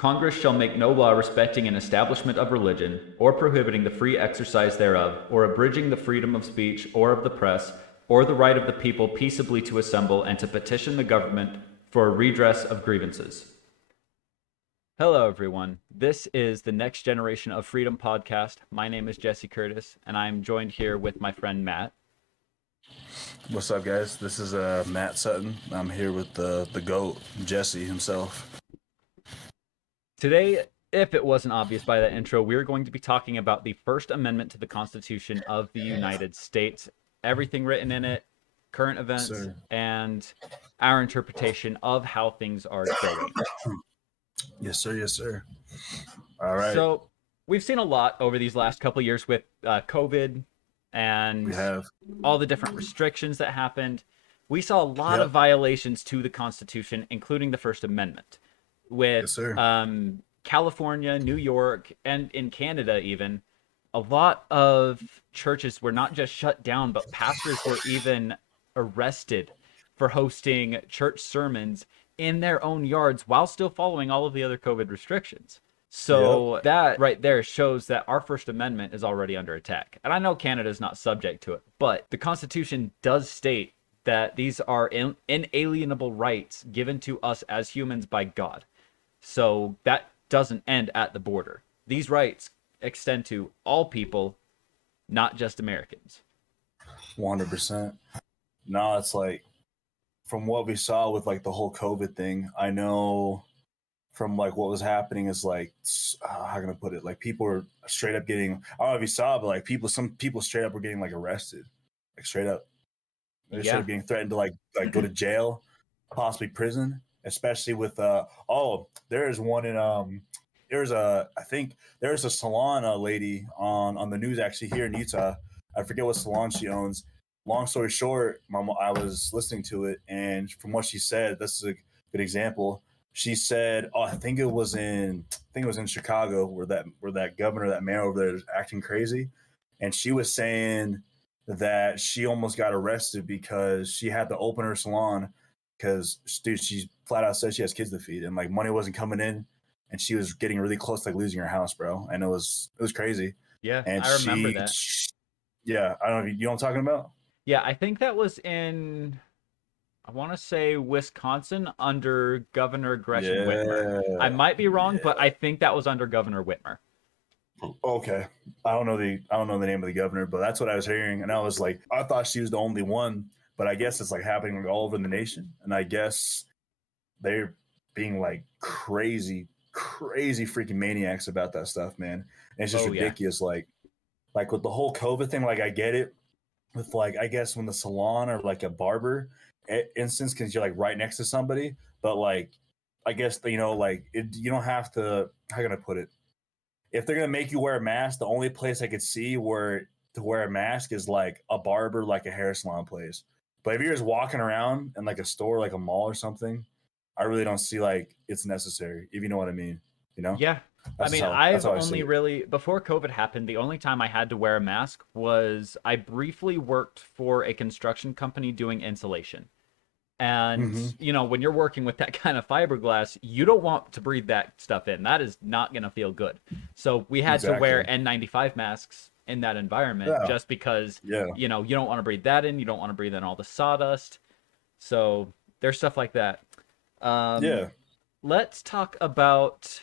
Congress shall make no law respecting an establishment of religion, or prohibiting the free exercise thereof, or abridging the freedom of speech or of the press, or the right of the people peaceably to assemble and to petition the government for a redress of grievances. Hello, everyone. This is the Next Generation of Freedom podcast. My name is Jesse Curtis, and I'm joined here with my friend Matt. What's up, guys? This is Matt Sutton. I'm here with the GOAT, Jesse himself. Today, if it wasn't obvious by that intro, we're going to be talking about the First Amendment to the Constitution of the United States, everything written in it, current events, and our interpretation of how things are going. Yes, sir. Yes, sir. All right. So we've seen a lot over these last couple of years with COVID and all the different restrictions that happened. We saw a lot of violations to the Constitution, including the First Amendment, with California, New York, and in Canada even. A lot of churches were not just shut down, but pastors were even arrested for hosting church sermons in their own yards while still following all of the other COVID restrictions. So that right there shows that our First Amendment is already under attack. And I know Canada is not subject to it, but the Constitution does state that these are inalienable rights given to us as humans by God. So that doesn't end at the border. These rights extend to all people, not just Americans. 100%. No, it's like, from what we saw with like the whole COVID thing, I know from like what was happening is like, how can I put it? Like people were straight up getting, I don't know if you saw, but like some people straight up were getting like arrested, like straight up. They're straight up getting threatened to like go to jail, possibly prison, especially with, there's one in, I think there's a salon lady on the news actually here in Utah. I forget what salon she owns. Long story short, I was listening to it, and from what she said, this is a good example. She said, I think it was in Chicago where that governor, that mayor over there is acting crazy. And she was saying that she almost got arrested because she had to open her salon because, dude, she flat out said she has kids to feed and like money wasn't coming in, and she was getting really close to like losing her house, bro. And it was crazy. Yeah, and I remember that. I don't know. You know what I'm talking about? Yeah, I think that was in, I want to say Wisconsin under Governor Gretchen Whitmer. I might be wrong, but I think that was under Governor Whitmer. Okay, I don't know the name of the governor, but that's what I was hearing, and I was like, I thought she was the only one, but I guess it's like happening all over the nation, and I guess they're being like crazy freaking maniacs about that stuff, man. And it's just ridiculous. Yeah. Like with the whole COVID thing, like I get it. With like, I guess when the salon or like a barber instance, because you're like right next to somebody, but like, I guess, you know, like you don't have to, how can I put it? If they're going to make you wear a mask, the only place I could see where to wear a mask is like a barber, like a hair salon place. But if you're just walking around in like a store, like a mall or something, I really don't see like it's necessary, if you know what I mean, you know? Yeah. I've only really, before COVID happened, the only time I had to wear a mask was I briefly worked for a construction company doing insulation. And, you know, when you're working with that kind of fiberglass, you don't want to breathe that stuff in. That is not going to feel good. So we had to wear N95 masks in that environment just because, you know, you don't want to breathe that in. You don't want to breathe in all the sawdust. So there's stuff like that. Let's talk about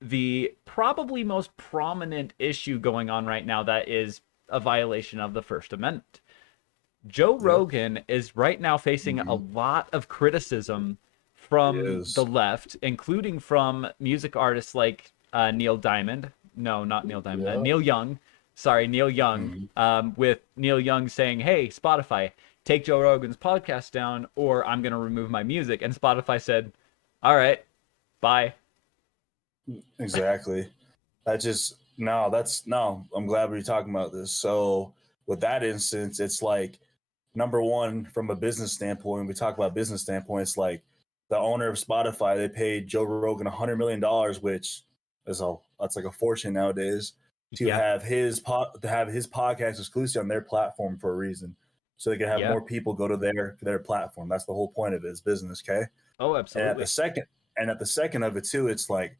the probably most prominent issue going on right now that is a violation of the First Amendment. Joe Rogan is right now facing a lot of criticism from the left, including from music artists like Neil Diamond. No, not Neil Diamond. Neil Young. Sorry, Neil Young. With Neil Young saying, hey, Spotify, take Joe Rogan's podcast down or I'm going to remove my music. And Spotify said, all right, bye. Exactly. I'm glad we're talking about this. So with that instance, it's like, number one, from a business standpoint, when we talk about business standpoint, it's like the owner of Spotify, they paid Joe Rogan $100 million, which is that's like a fortune nowadays, to have his podcast exclusive on their platform for a reason. So they can have more people go to their platform. That's the whole point of it, is business, okay? Oh, absolutely. And at the second of it too, it's like,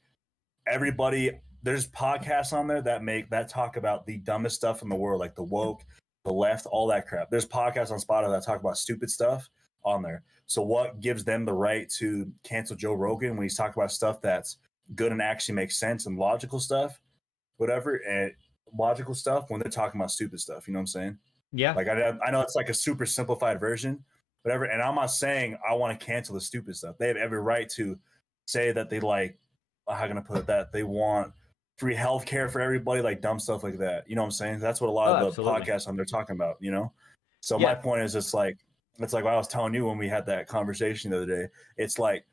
everybody, there's podcasts on there that talk about the dumbest stuff in the world, like the woke, the left, all that crap. There's podcasts on Spotify that talk about stupid stuff on there. So what gives them the right to cancel Joe Rogan when he's talking about stuff that's good and actually makes sense and logical stuff, whatever, and logical stuff when they're talking about stupid stuff? You know what I'm saying? Yeah. Like I know it's like a super simplified version, whatever. And I'm not saying I want to cancel the stupid stuff. They have every right to say that they like, how can I put it, that they want free healthcare for everybody, like dumb stuff like that. You know what I'm saying? That's what a lot Oh, of the absolutely. podcasts on there talking about, you know? So my Yeah. point is it's like what I was telling you when we had that conversation the other day. It's like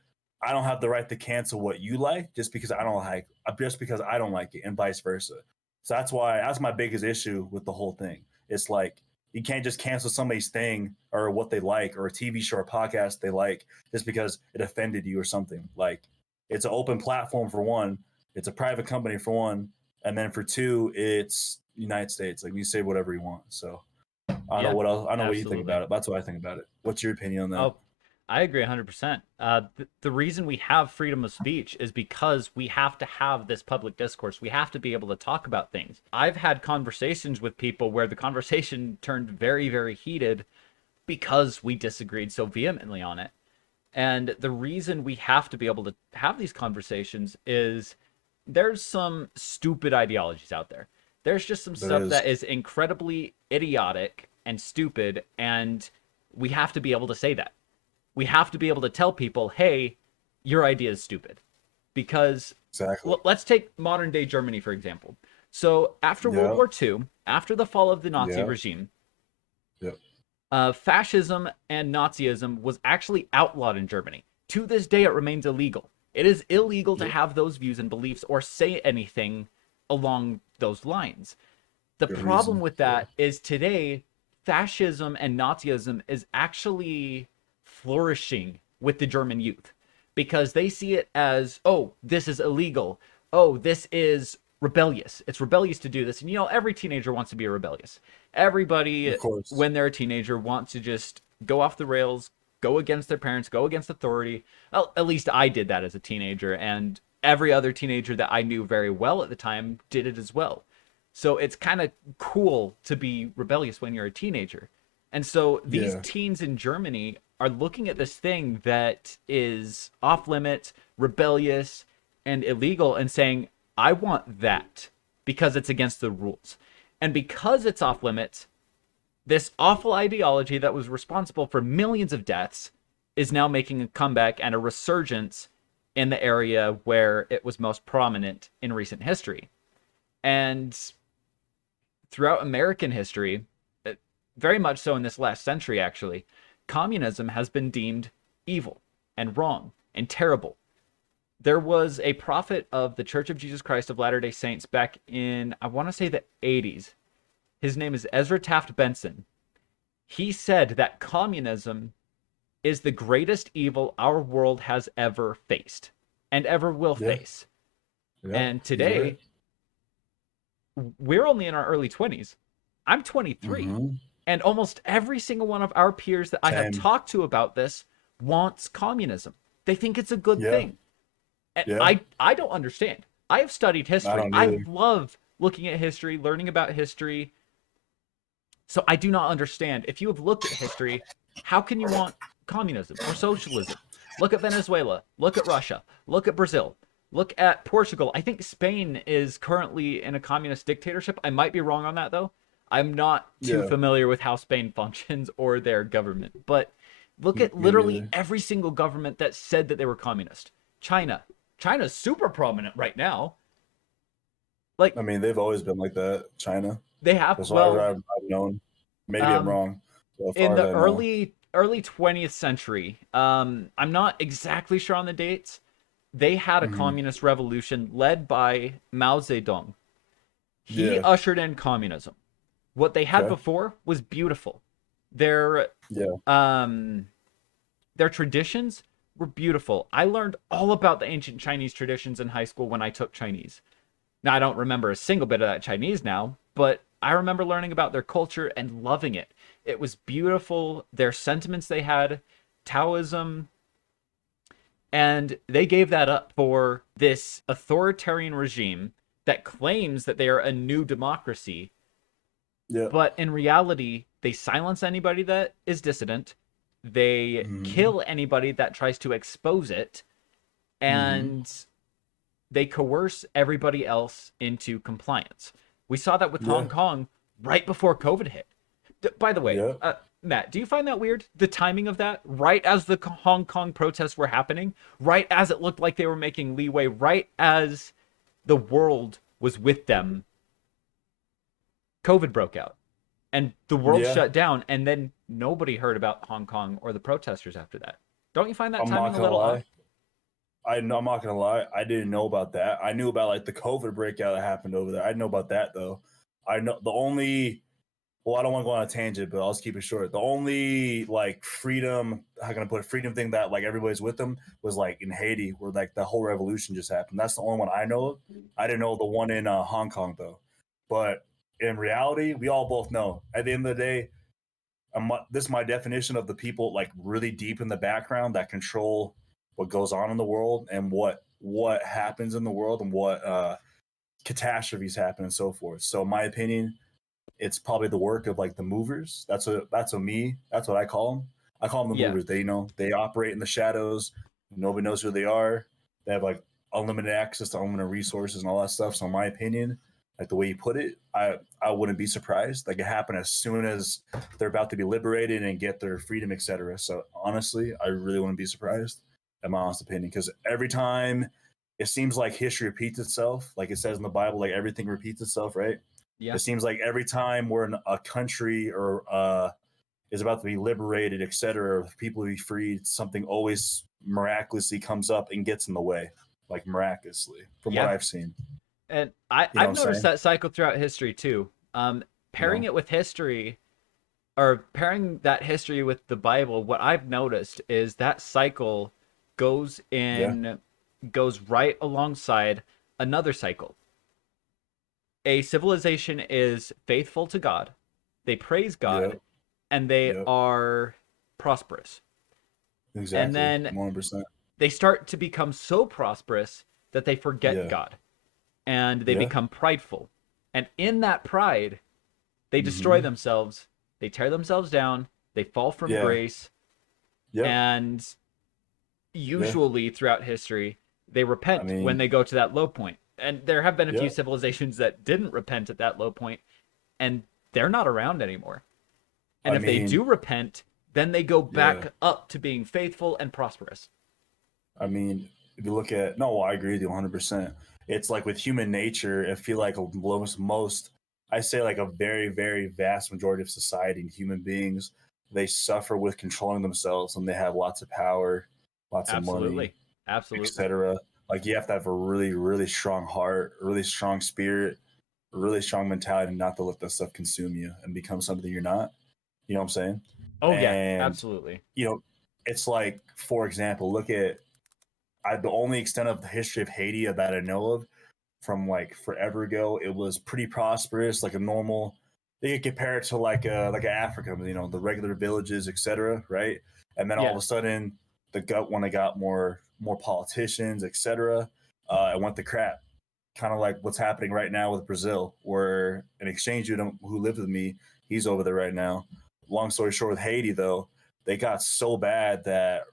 I don't have the right to cancel what you like just because I don't like it and vice versa. So that's my biggest issue with the whole thing. It's like you can't just cancel somebody's thing or what they like or a TV show or podcast they like just because it offended you or something. Like it's an open platform for one, it's a private company for one, and then for two, it's United States. Like you say whatever you want. So I don't know Yeah. what else. I don't know what you think Absolutely. about it. That's what I think about it. What's your opinion on that? Oh, I agree 100%. The reason we have freedom of speech is because we have to have this public discourse. We have to be able to talk about things. I've had conversations with people where the conversation turned very, very heated because we disagreed so vehemently on it. And the reason we have to be able to have these conversations is there's some stupid ideologies out there. There's just some There stuff is that is incredibly idiotic and stupid, and we have to be able to say that. We have to be able to tell people, hey, your idea is stupid. Because exactly. let's take modern day Germany, for example. So after World Yeah. War II, after the fall of the Nazi Yeah. regime, Yeah. fascism and Nazism was actually outlawed in Germany. To this day, it remains illegal. It is illegal to Yep. have those views and beliefs or say anything along those lines. The Good problem reason. with Yeah. that is today, fascism and Nazism is actually flourishing with the German youth because they see it as, oh, this is illegal. Oh, this is rebellious. It's rebellious to do this. And, every teenager wants to be rebellious. Everybody, Of course. when they're a teenager, wants to just go off the rails, go against their parents, go against authority. Well, at least I did that as a teenager. And every other teenager that I knew very well at the time did it as well. So it's kind of cool to be rebellious when you're a teenager. And so these Yeah. teens in Germany are looking at this thing that is off limits, rebellious, and illegal and saying, I want that because it's against the rules. And because it's off limits, this awful ideology that was responsible for millions of deaths is now making a comeback and a resurgence in the area where it was most prominent in recent history. And throughout American history, very much so in this last century, actually, communism has been deemed evil and wrong and terrible. There was a prophet of the Church of Jesus Christ of Latter day Saints back in, I want to say, the 80s. His name is Ezra Taft Benson. He said that communism is the greatest evil our world has ever faced and ever will Yeah. face. Yeah. And He's right. today, we're only in our early 20s. I'm 23. Mm-hmm. And almost every single one of our peers that I have Same. talked to about this wants communism. They think it's a good Yeah. thing. And Yeah. I don't understand. I have studied I history. don't I either. love looking at history, learning about history. So I do not understand. If you have looked at history, how can you want communism or socialism? Look at Venezuela. Look at Russia. Look at Brazil. Look at Portugal. I think Spain is currently in a communist dictatorship. I might be wrong on that, though. I'm not too Yeah. familiar with how Spain functions or their government. But look at Me literally neither. every single government that said that they were communist. China. China's super prominent right now. Like, I mean, they've always been like that. China, they have, as far as well, I've known. Maybe I'm um, wrong. But as in far as the I know. early 20th century, I'm not exactly sure on the dates. They had a Mm-hmm. communist revolution led by Mao Zedong. He Yeah. ushered in communism. What they had Okay. before was beautiful. Their Yeah. um their traditions were beautiful. I learned all about the ancient Chinese traditions in high school when I took Chinese. Now I don't remember a single bit of that Chinese now, but I remember learning about their culture and loving it. It was beautiful. Their sentiments they had, Taoism, And they gave that up for this authoritarian regime that claims that they are a new democracy. Yeah. But in reality, they silence anybody that is dissident. They Mm-hmm. kill anybody that tries to expose it. Mm-hmm. And they coerce everybody else into compliance. We saw that with Hong Yeah. Kong right before COVID hit. By the way, Yeah. Matt, do you find that weird? The timing of that, right as the Hong Kong protests were happening, right as it looked like they were making leeway, right as the world was with them, COVID broke out and the world Yeah. shut down, and then nobody heard about Hong Kong or the protesters after that. Don't you find that I'm not timing a gonna little lie. off? I'm not gonna lie. I didn't know about that. I knew about like the COVID breakout that happened over there. I didn't know about that though. I know the only. Well, I don't want to go on a tangent, but I'll just keep it short. The only like freedom, how can I put it, freedom thing that like everybody's with them was like in Haiti, where like the whole revolution just happened. That's the only one I know of. I didn't know the one in Hong Kong though. But in reality, we all both know. At the end of the day, this is my definition of the people like really deep in the background that control what goes on in the world and what happens in the world and what catastrophes happen and so forth. So, in my opinion, it's probably the work of like the movers. That's what I call them. I call them the Yeah. movers. They operate in the shadows. Nobody knows who they are. They have like unlimited access to unlimited resources and all that stuff. So in my opinion, like the way you put it, I wouldn't be surprised. Like it happened as soon as they're about to be liberated and get their freedom, etc. So honestly, I really wouldn't be surprised, in my honest opinion, because every time it seems like history repeats itself, like it says in the Bible, like everything repeats itself, right? It Yeah. seems like every time we're in a country or is about to be liberated, etc., people to be freed, something always miraculously comes up and gets in the way, like miraculously, from what Yeah. I've seen. And You know I've what I'm noticed saying? that cycle throughout history too. You Pairing know? it with history, or pairing that history with the Bible, what I've noticed is that cycle goes Yeah. in goes right alongside another cycle. A civilization is faithful to God, they praise Yeah. God, and they Yeah. are prosperous. And Exactly. then 100%. they start to become so prosperous that they forget Yeah. God and they Yeah. become prideful. And in that pride, they destroy Mm-hmm. themselves, they tear themselves down, they fall from Yeah. grace, Yep. and Yeah. usually throughout history, they I repent when mean, they go to that low point. And there have been a few yeah. civilizations that didn't repent at that low point, and they're not around anymore. And I if they do mean, repent, then they go yeah. back up to being faithful and prosperous. I mean, if you look at no, I agree with you 100%. It's like with human nature, I feel like most I say like a very very vast majority of society and human beings, they suffer with controlling themselves and they have lots of power, lots of money, Absolutely. Absolutely. etc. Like you have to have a really really strong heart, really strong spirit, a really strong mentality not to let that stuff consume you and become something you're not. You know what I'm saying? Oh, yeah. And Absolutely. you know, it's like for example, look at the only extent of the history of Haiti that I know of from like forever ago, it was pretty prosperous, like a normal. They could compare it to like Africa, you know, the regular villages, etc. Right, and then all Yeah. of a sudden, the gut when they got more politicians, etc. It went to crap. Kind of like what's happening right now with Brazil, where an exchange student who lived with me, he's over there right now. Long story short, with Haiti though, they got so bad that,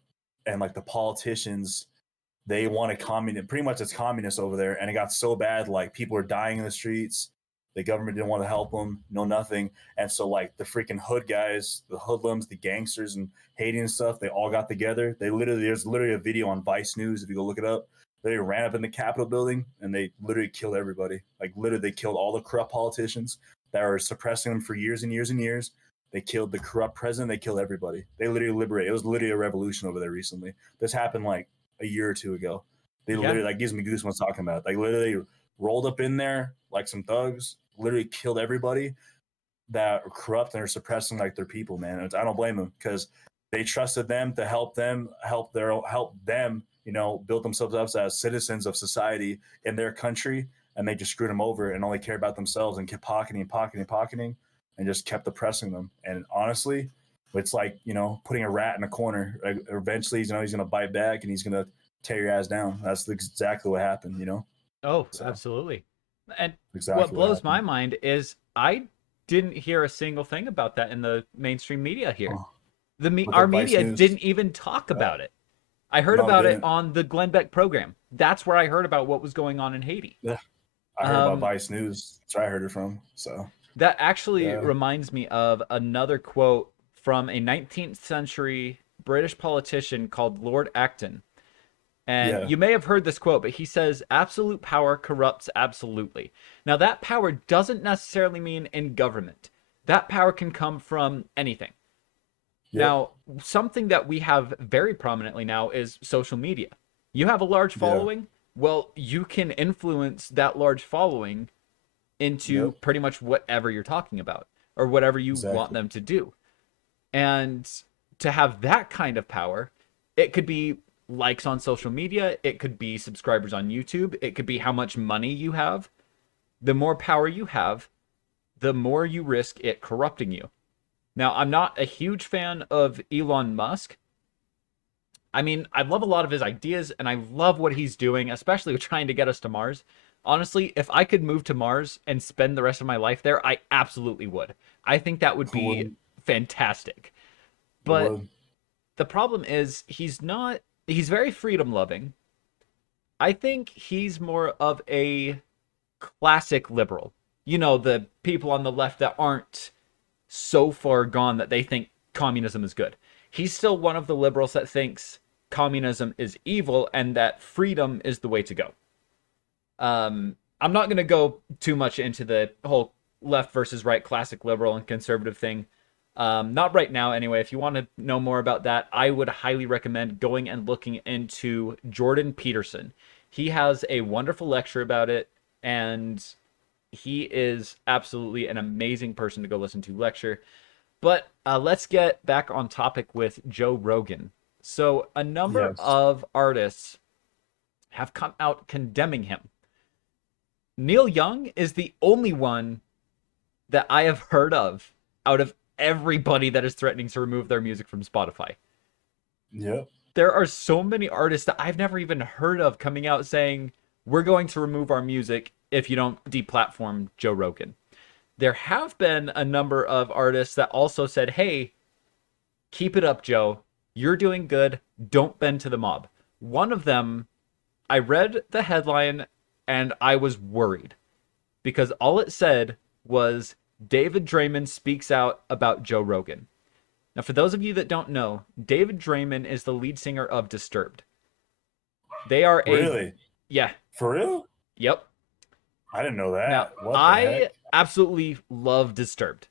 and like the politicians they wanted communist, pretty much it's communist over there, and it got so bad like people were dying in the streets. The government didn't want to help them, no nothing, and so like the freaking hood guys, the hoodlums, the gangsters, and Haiti and stuff, they all got together. There's literally a video on Vice News if you go look it up. They ran up in the Capitol building and they literally killed everybody. Like literally, they killed all the corrupt politicians that were suppressing them for years and years and years. They killed the corrupt president. They killed everybody. They literally liberated. It was literally a revolution over there recently. This happened like a year or two ago. They Yeah. literally like gives me goosebumps talking about it. Like literally rolled up in there like some thugs, literally killed everybody that are corrupt and are suppressing like their people, man. I don't blame them because they trusted them to help them, you know, build themselves up as citizens of society in their country, and they just screwed them over and only cared about themselves and kept pocketing, and just kept oppressing them. And honestly, it's like you know putting a rat in a corner. Eventually, he's gonna bite back and he's gonna tear your ass down. That's exactly what happened, you know? Oh, So absolutely. And what exactly what blows my happened. mind is I didn't hear a single thing about that in the mainstream media here. Oh, look Our up Vice media News. didn't even talk Yeah. about it. I heard No, it about it didn't. on the Glenn Beck program. That's where I heard about what was going on in Haiti. Yeah. I heard about Um, Vice News. That's where I heard it from. So that actually yeah. reminds me of another quote from a 19th century British politician called Lord Acton. And Yeah. you may have heard this quote, but he says, absolute power corrupts absolutely. Now, that power doesn't necessarily mean in government, that power can come from anything. Yep. Now, something that we have very prominently now is social media. You have a large Yeah. following, well, you can influence that large following into Yep. pretty much whatever you're talking about or whatever you want Exactly. them to do. And to have that kind of power, it could be likes on social media, it could be subscribers on YouTube, it could be how much money you have. The more power you have, the more you risk it corrupting you. Now, I'm not a huge fan of Elon Musk. I mean, I love a lot of his ideas and I love what he's doing, especially with trying to get us to Mars. Honestly, if I could move to Mars and spend the rest of my life there, I absolutely would. I think that would Who be wouldn't? fantastic. It But would. the problem is he's very freedom loving. I think he's more of a classic liberal. You know, the people on the left that aren't so far gone that they think communism is good. He's still one of the liberals that thinks communism is evil and that freedom is the way to go. I'm not going to go too much into the whole left versus right, classic liberal and conservative thing. Not right now, anyway. If you want to know more about that, I would highly recommend going and looking into Jordan Peterson. He has a wonderful lecture about it, and he is absolutely an amazing person to go listen to lecture. But let's get back on topic with Joe Rogan. So, a number Yes. of artists have come out condemning him. Neil Young is the only one that I have heard of out of everybody that is threatening to remove their music from Spotify. Yep. There are so many artists that I've never even heard of coming out saying, we're going to remove our music if you don't deplatform Joe Rogan. There have been a number of artists that also said, hey, keep it up, Joe. You're doing good. Don't bend to the mob. One of them, I read the headline and I was worried because all it said was David Draiman speaks out about Joe Rogan. Now, for those of you that don't know, David Draiman is the lead singer of Disturbed. They are a, Really? yeah, For real? yep. I didn't know Now, that. What the heck? I absolutely love Disturbed.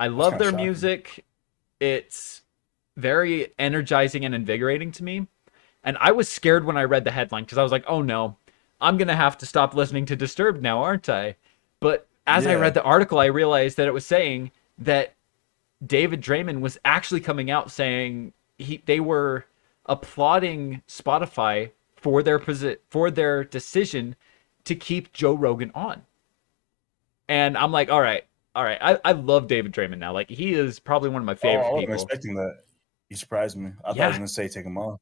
I That's love kind of their shocking. music. It's very energizing and invigorating to me. And I was scared when I read the headline because I was like, oh no, I'm going to have to stop listening to Disturbed now, aren't I? But as I Yeah. read the article, I realized that it was saying that David Draiman was actually coming out saying they were applauding Spotify for their decision to keep Joe Rogan on. And I'm like, all right, all right. I love David Draiman now. Like he is probably one of my Oh, I favorite wasn't people. expecting that. You surprised me. I thought I was Yeah, gonna say take him off.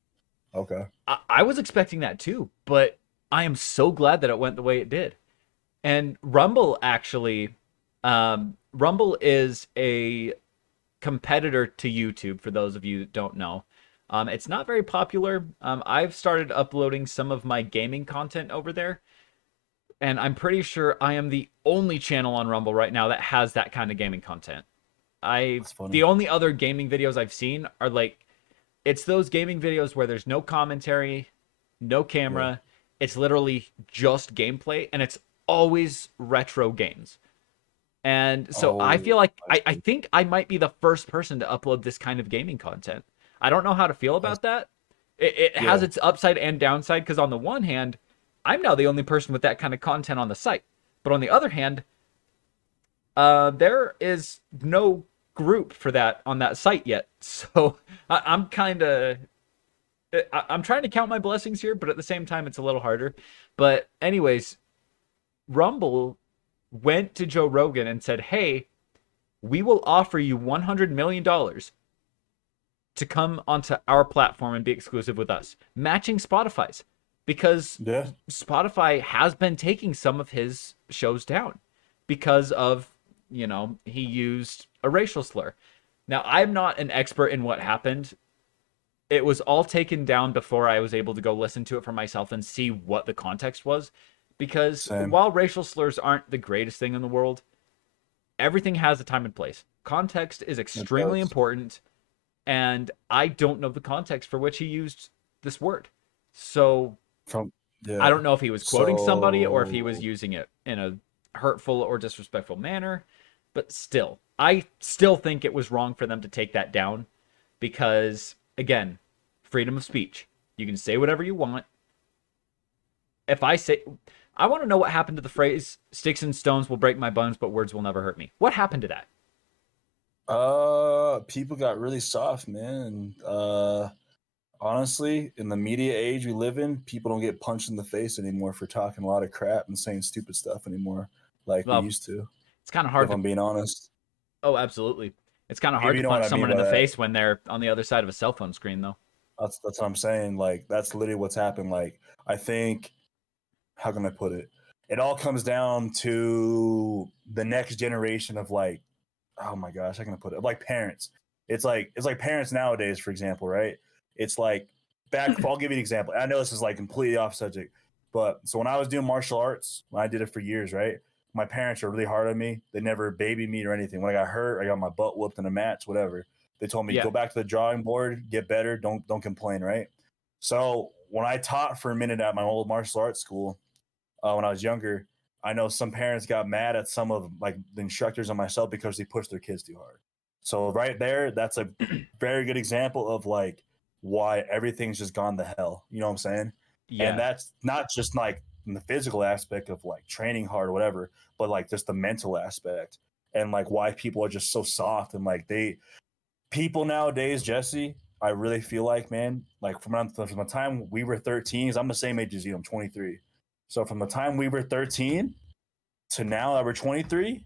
Okay. I was expecting that too, but I am so glad that it went the way it did. And Rumble actually, Rumble is a competitor to YouTube. For those of you that don't know, it's not very popular. I've started uploading some of my gaming content over there, and I'm pretty sure I am the only channel on Rumble right now that has that kind of gaming content. I That's funny. The only other gaming videos I've seen are like it's those gaming videos where there's no commentary, no Yeah. camera. It's literally just gameplay, and it's always retro games. And so I Oh, feel like I I see. think I might be the first person to upload this kind of gaming content. I don't know how to feel I, about that. It has yeah. its upside and downside because on the one hand, I'm now the only person with that kind of content on the site. But on the other hand, there is no group for that on that site yet. So I'm kind of I'm trying to count my blessings here, but at the same time, it's a little harder. But anyways, Rumble went to Joe Rogan and said, "Hey, we will offer you $100 million to come onto our platform and be exclusive with us, matching Spotify's, because Yeah. Spotify has been taking some of his shows down because of, he used a racial slur. Now, I'm not an expert in what happened. It was all taken down before I was able to go listen to it for myself and see what the context was. Because Same. while racial slurs aren't the greatest thing in the world, everything has a time and place. Context is It extremely does. important, and I don't know the context for which he used this word. So From I yeah. don't know if he was quoting somebody or if he was So using it in a hurtful or disrespectful manner. But still, I still think it was wrong for them to take that down because, again, freedom of speech. You can say whatever you want. If I say, I want to know what happened to the phrase, sticks and stones will break my bones, but words will never hurt me. What happened to that? people got really soft, man. Honestly, in the media age we live in, people don't get punched in the face anymore for talking a lot of crap and saying stupid stuff anymore like we Well, used to, it's kind of if hard to. I'm being honest. Oh, absolutely. It's kind of If hard you to know what punch I mean someone in by the that, face when they're on the other side of a cell phone screen, though. that's what I'm saying. Like that's literally what's happened. Like I think, how can I put it? It all comes down to the next generation of like, oh my gosh, how can I put it? Like parents. It's like parents nowadays, for example, right? It's like back. I'll give you an example. I know this is like completely off subject, but so when I was doing martial arts, when I did it for years, right? My parents were really hard on me. They never babied me or anything. When I got hurt, I got my butt whooped in a match, whatever. They told me Yeah. go back to the drawing board, get better, don't complain, right? So when I taught for a minute at my old martial arts school, when I was younger, I know some parents got mad at some of like the instructors and myself because they pushed their kids too hard. So right there, that's a very good example of like why everything's just gone to hell. You know what I'm saying? And Yeah. that's not just like in the physical aspect of like training hard or whatever, but like just the mental aspect and like why people are just so soft and like they people nowadays, Jesse, I really feel like, man, like from the time we were 13, I'm the same age as you. I'm 23. So from the time we were 13 to now that we're 23,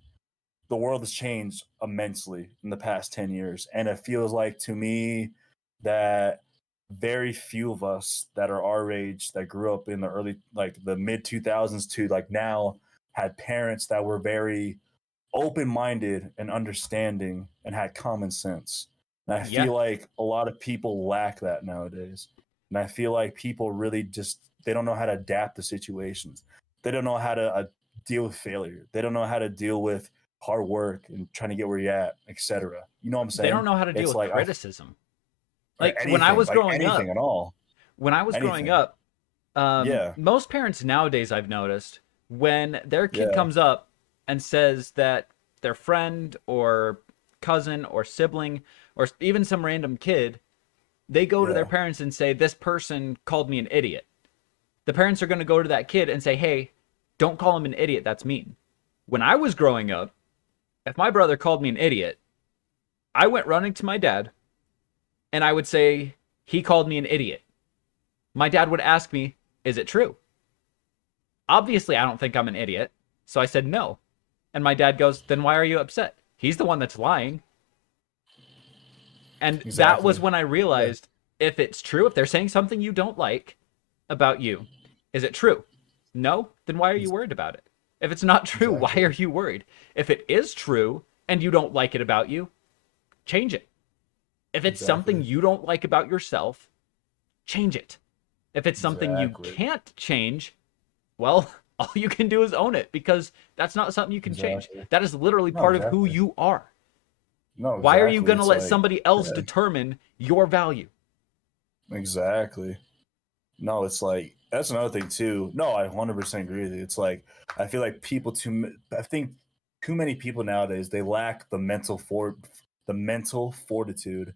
the world has changed immensely in the past 10 years. And it feels like to me that very few of us that are our age that grew up in the early, like the mid 2000s to like now, had parents that were very open minded and understanding and had common sense. And I Yeah. feel like a lot of people lack that nowadays. And I feel like people really just they don't know how to adapt to situations. They don't know how to deal with failure. They don't know how to deal with hard work and trying to get where you're at, etc. You know what I'm They don't saying? know how to deal It's with like I criticism. or Like anything, like anything at all. when I was growing Anything. up, Yeah. most parents nowadays I've noticed when their kid Yeah. comes up and says that their friend or cousin or sibling or even some random kid, they go to their Yeah. parents and say, "This person called me an idiot." The parents are going to go to that kid and say, "Hey, don't call him an idiot. That's mean." When I was growing up, if my brother called me an idiot, I went running to my dad and I would say, "He called me an idiot." My dad would ask me, "Is it true?" Obviously, I don't think I'm an idiot. So I said no. And my dad goes, "Then why are you upset? He's the one that's lying." And that was Exactly. when I Yeah. realized if it's true, if they're saying something you don't like about you, is it true? No? Then why are you worried about it? If it's not true, why Exactly. are you worried? If it is true and you don't like it about you, change it. If it's something Exactly. you don't like about yourself, change it. If it's something you Exactly. can't change, well, all you can do is own it because that's not something you can change. Exactly. That is literally No, part of who exactly. you are. No, Why are you exactly. going to It's let like, somebody else yeah, determine your value? exactly. No, it's like that's another thing too. No, I 100% agree with you. It's like I feel like I think too many people nowadays they lack the mental fortitude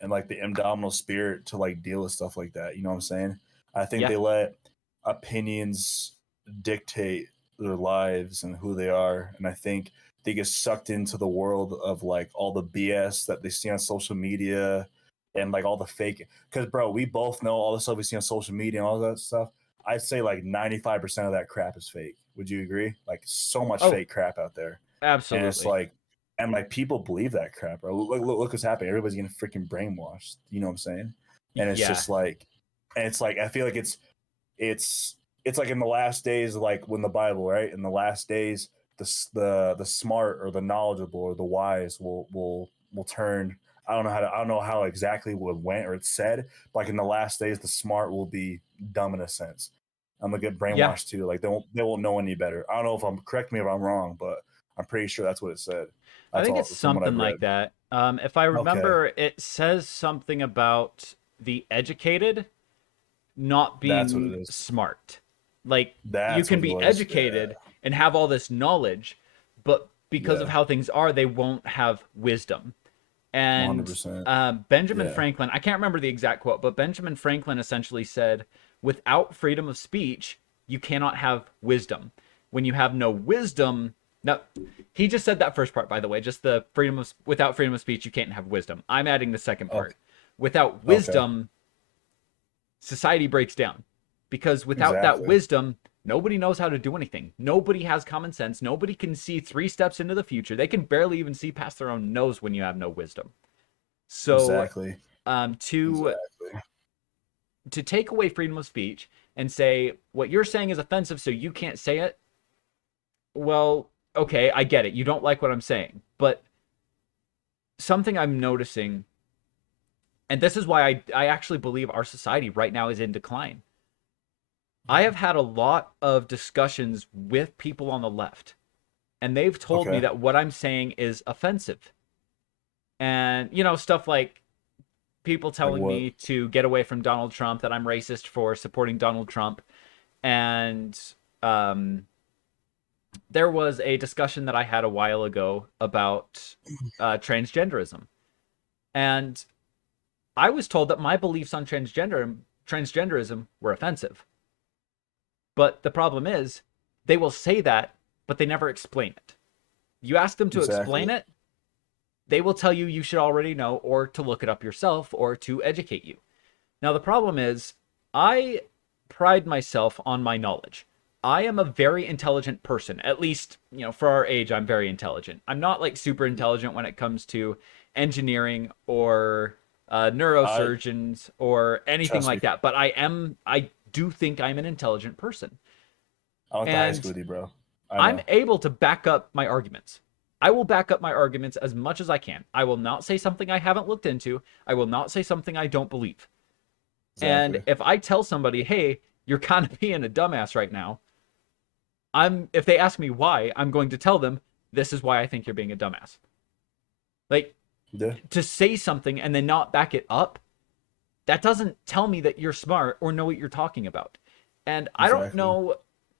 and like the indomitable spirit to like deal with stuff like that. You know what I'm saying? I think Yeah. they let opinions dictate their lives and who they are, and I think they get sucked into the world of like all the BS that they see on social media and like all the fake. Because bro, we both know all the stuff we see on social media and all that stuff. I'd say like 95% of that crap is fake. Would you agree? Like so much Oh, fake crap out there, and it's absolutely. like And like people believe that crap, bro. Look what's happening. Everybody's getting freaking brainwashed. You know what I'm saying? And it's Yeah. just like, and it's like I feel like it's like in the last days, like when the Bible, right? In the last days, the smart or the knowledgeable or the wise will turn. I don't know how exactly it went or it's said. But like in the last days, the smart will be dumb in a sense. I'm gonna get Yeah. brainwashed too. Like they won't know any better. I don't know if I'm correct me if I'm wrong, but I'm pretty sure that's what it said. I That's think all it's from what something I've like read. that. If I Okay, remember, it says something about the educated not that's what it being is. smart. Like, you That's can what it be was. Yeah, educated and have all this knowledge, but because of yeah, how things are, they won't have wisdom. And 100%. Benjamin Yeah, Franklin, I can't remember the exact quote, but Benjamin Franklin essentially said, without freedom of speech, you cannot have wisdom. When you have no wisdom, now he just said that first part, by the way, just the freedom of without freedom of speech, you can't have wisdom. I'm adding the second okay, part. Without okay, wisdom, society breaks down, because without that exactly, wisdom, nobody knows how to do anything. Nobody has common sense. Nobody can see 3 steps into the future. They can barely even see past their own nose when you have no wisdom. So, exactly, um, to exactly. to take away freedom of speech and say what you're saying is offensive, so you can't say it. Well, okay, I get it. You don't like what I'm saying, but something I'm noticing, and this is why I actually believe our society right now is in decline. I have had a lot of discussions with people on the left, and they've told me Okay, that what I'm saying is offensive. And, stuff like people like telling what? me to get away from Donald Trump, that I'm racist for supporting Donald Trump. And um, there was a discussion that I had a while ago about transgenderism. And I was told that my beliefs on transgenderism were offensive. But the problem is, they will say that, but they never explain it. You ask them to Exactly, explain it, they will tell you should already know, or to look it up yourself, or to educate you. Now, the problem is, I pride myself on my knowledge. I am a very intelligent person. At least, for our age, I'm very intelligent. I'm not like super intelligent when it comes to engineering or I neurosurgeons or anything trust like me. that. But I do think I'm an intelligent person. I went to high school And with you, bro. I I'm know able to back up my arguments. I will back up my arguments as much as I can. I will not say something I haven't looked into. I will not say something I don't believe. And exactly, if I tell somebody, "Hey, you're kind of being a dumbass right now," if they ask me why, I'm going to tell them, "This is why I think you're being a dumbass." Like, yeah, to say something and then not back it up, that doesn't tell me that you're smart or know what you're talking about. And exactly,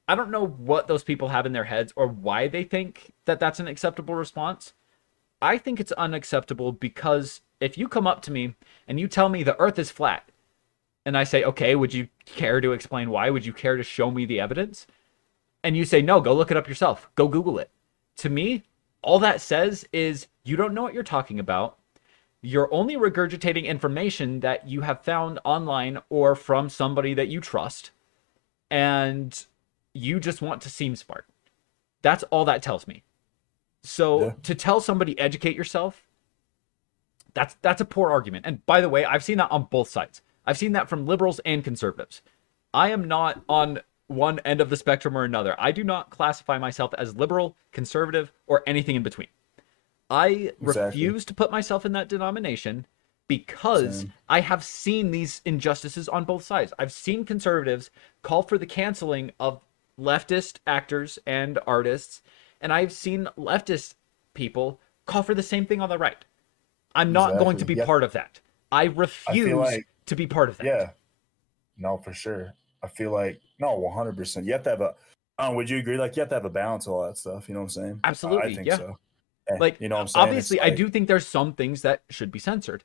I don't know what those people have in their heads or why they think that that's an acceptable response. I think it's unacceptable because if you come up to me and you tell me the earth is flat, and I say, "Okay, would you care to explain why? Would you care to show me the evidence?" And you say, "No, go look it up yourself. Go Google it." To me, all that says is you don't know what you're talking about. You're only regurgitating information that you have found online or from somebody that you trust, and you just want to seem smart. That's all that tells me. So yeah, to tell somebody educate yourself, that's a poor argument. And by the way, I've seen that on both sides. I've seen that from liberals and conservatives. I am not on one end of the spectrum or another. I do not classify myself as liberal, conservative, or anything in between. I exactly. refuse to put myself in that denomination because Same. I have seen these injustices on both sides. I've seen conservatives call for the canceling of leftist actors and artists, and I've seen leftist people call for the same thing on the right. I'm not going to Exactly. be Yeah, part of that. I I feel refuse like to be part of that. yeah, no, for sure. I feel like no, 100%. You have to have a. Would you agree? Like you have to have a balance of all that stuff. You know what I'm saying? I Absolutely, think yeah. so. Like, You know what I'm saying? It's obviously, I like do think there's some things that should be censored.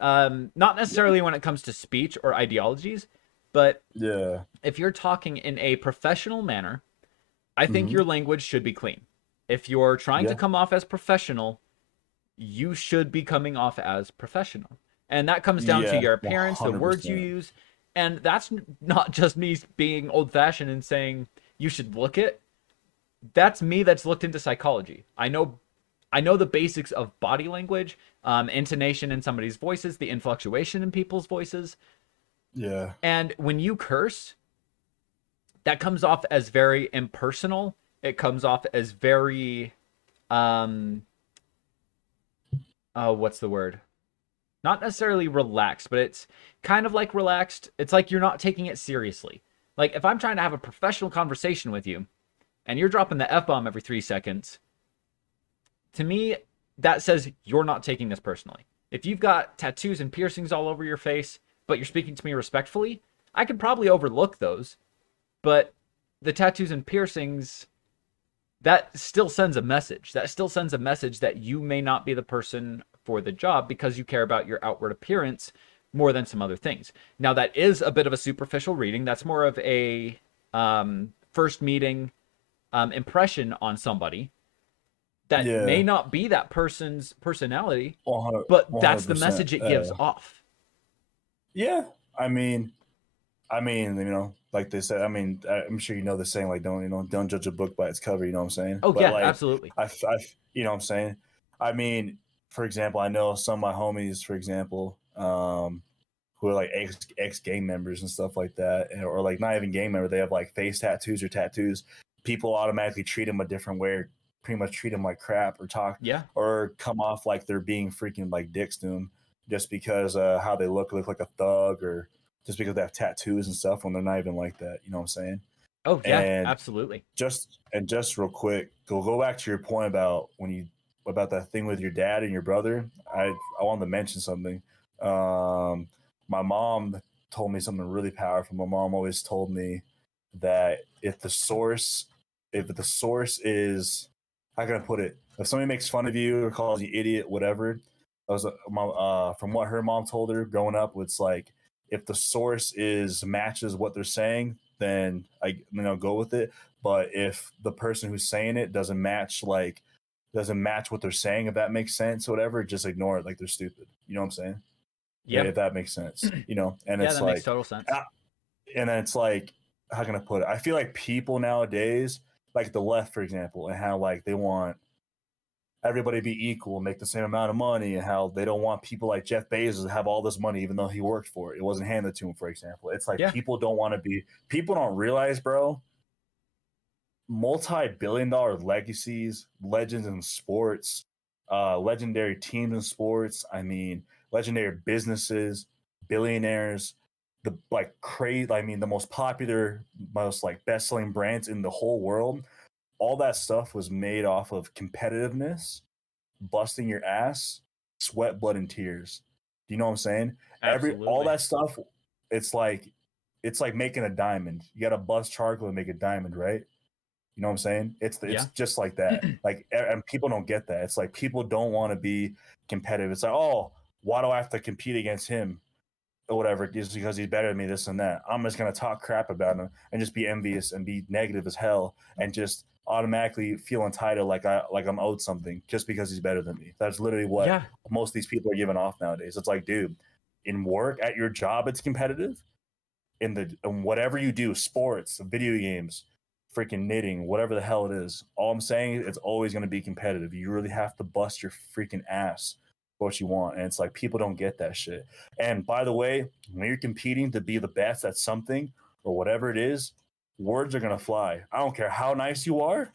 Not necessarily when it comes to speech or ideologies, but yeah, if you're talking in a professional manner, I think hmm your language should be clean. If you're trying to yeah, come off as professional, you should be coming off as professional. And that comes down to yeah, your appearance, the words you 100%. use. And that's not just me being old fashioned and saying you should look it. That's me that's looked into psychology. I know the basics of body language, intonation in somebody's voices, the inflectuation in people's voices. Yeah. And when you curse, that comes off as very impersonal. It comes off as very um oh, what's the word? Not necessarily relaxed, but it's kind of like relaxed. It's like you're not taking it seriously. Like if I'm trying to have a professional conversation with you and you're dropping the F bomb every 3 seconds, to me, that says you're not taking this personally. If you've got tattoos and piercings all over your face, but you're speaking to me respectfully, I could probably overlook those. But the tattoos and piercings, that still sends a message. That still sends a message that you may not be the person for the job because you care about your outward appearance more than some other things. Now, that is a bit of a superficial reading. That's more of a first meeting impression on somebody that may Yeah. not be that person's personality, 100, but that's the 100%. message it gives off. Yeah. I mean, like they said, I'm sure you know the saying, like, don't judge a book by its cover. You know what I'm saying? Oh But yeah, like, absolutely. you know what I'm saying? I mean, for example, I know some of my homies, for example, who are like ex gang members and stuff like that, or like not even gang members. They have like face tattoos or tattoos. People automatically treat them a different way, pretty much treat them like crap, or talk, Yeah. or come off like they're being freaking like dicks to them just because how they look like a thug, or just because they have tattoos and stuff when they're not even like that. You know what I'm saying? Oh yeah, And absolutely. just real quick, go back to your point about about that thing with your dad and your brother. I wanted to mention something. Um, my mom told me something really powerful. My mom always told me that if the source is, how can I put it? If somebody makes fun of you or calls you idiot, whatever, from what her mom told her growing up, it's like if the source is matches what they're saying, then I go with it. But if the person who's saying it doesn't match what they're saying, if that makes sense or whatever, just ignore it like they're stupid. You know what I'm saying? Yeah. If that makes sense, and Yeah, it's that makes like, total sense. and then it's like, how can I put it? I feel like people nowadays, like the left, for example, and how like they want everybody to be equal and make the same amount of money, and how they don't want people like Jeff Bezos to have all this money even though he worked for it. It wasn't handed to him, for example. It's like Yeah. people don't realize, bro, multi-billion-dollar legacies, legends in sports, legendary teams in sports. I mean, legendary businesses, billionaires, the like crazy. I mean, the most popular, most like best-selling brands in the whole world. All that stuff was made off of competitiveness, busting your ass, sweat, blood, and tears. Do you know what I'm saying? All Absolutely. that stuff. It's like it's like making a diamond. You got to bust charcoal and make a diamond, right? You know what I'm saying? It's Yeah. just like that. Like, and people don't get that. It's like people don't want to be competitive. It's like, oh, why do I have to compete against him or whatever? Just because he's better than me, this and that. I'm just gonna talk crap about him and just be envious and be negative as hell and just automatically feel entitled, like I'm owed something just because he's better than me. That's literally what Yeah. most of these people are giving off nowadays. It's like, dude, in work at your job, it's competitive. In whatever you do, sports, video games, freaking knitting, whatever the hell it is. All I'm saying is it's always going to be competitive. You really have to bust your freaking ass for what you want. And it's like people don't get that shit. And by the way, when you're competing to be the best at something or whatever it is, words are going to fly. I don't care how nice you are,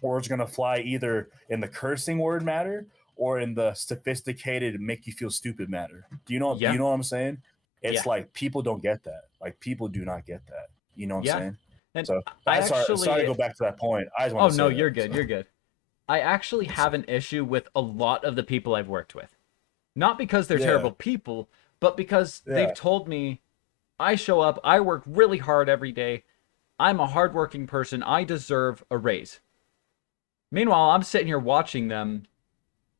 words are going to fly either in the cursing word matter or in the sophisticated make you feel stupid matter. Do you Yeah. know what I'm saying? It's Yeah. like people don't get that. Like people do not get that. You know what I'm Yeah. saying? And So I sorry to actually go back to that point. I just want Oh to say no, that. you're good. So You're good. I actually have an issue with a lot of the people I've worked with. Not because they're yeah, terrible people, but because they've yeah, told me I show up, I work really hard every day. I'm a hardworking person. I deserve a raise. Meanwhile, I'm sitting here watching them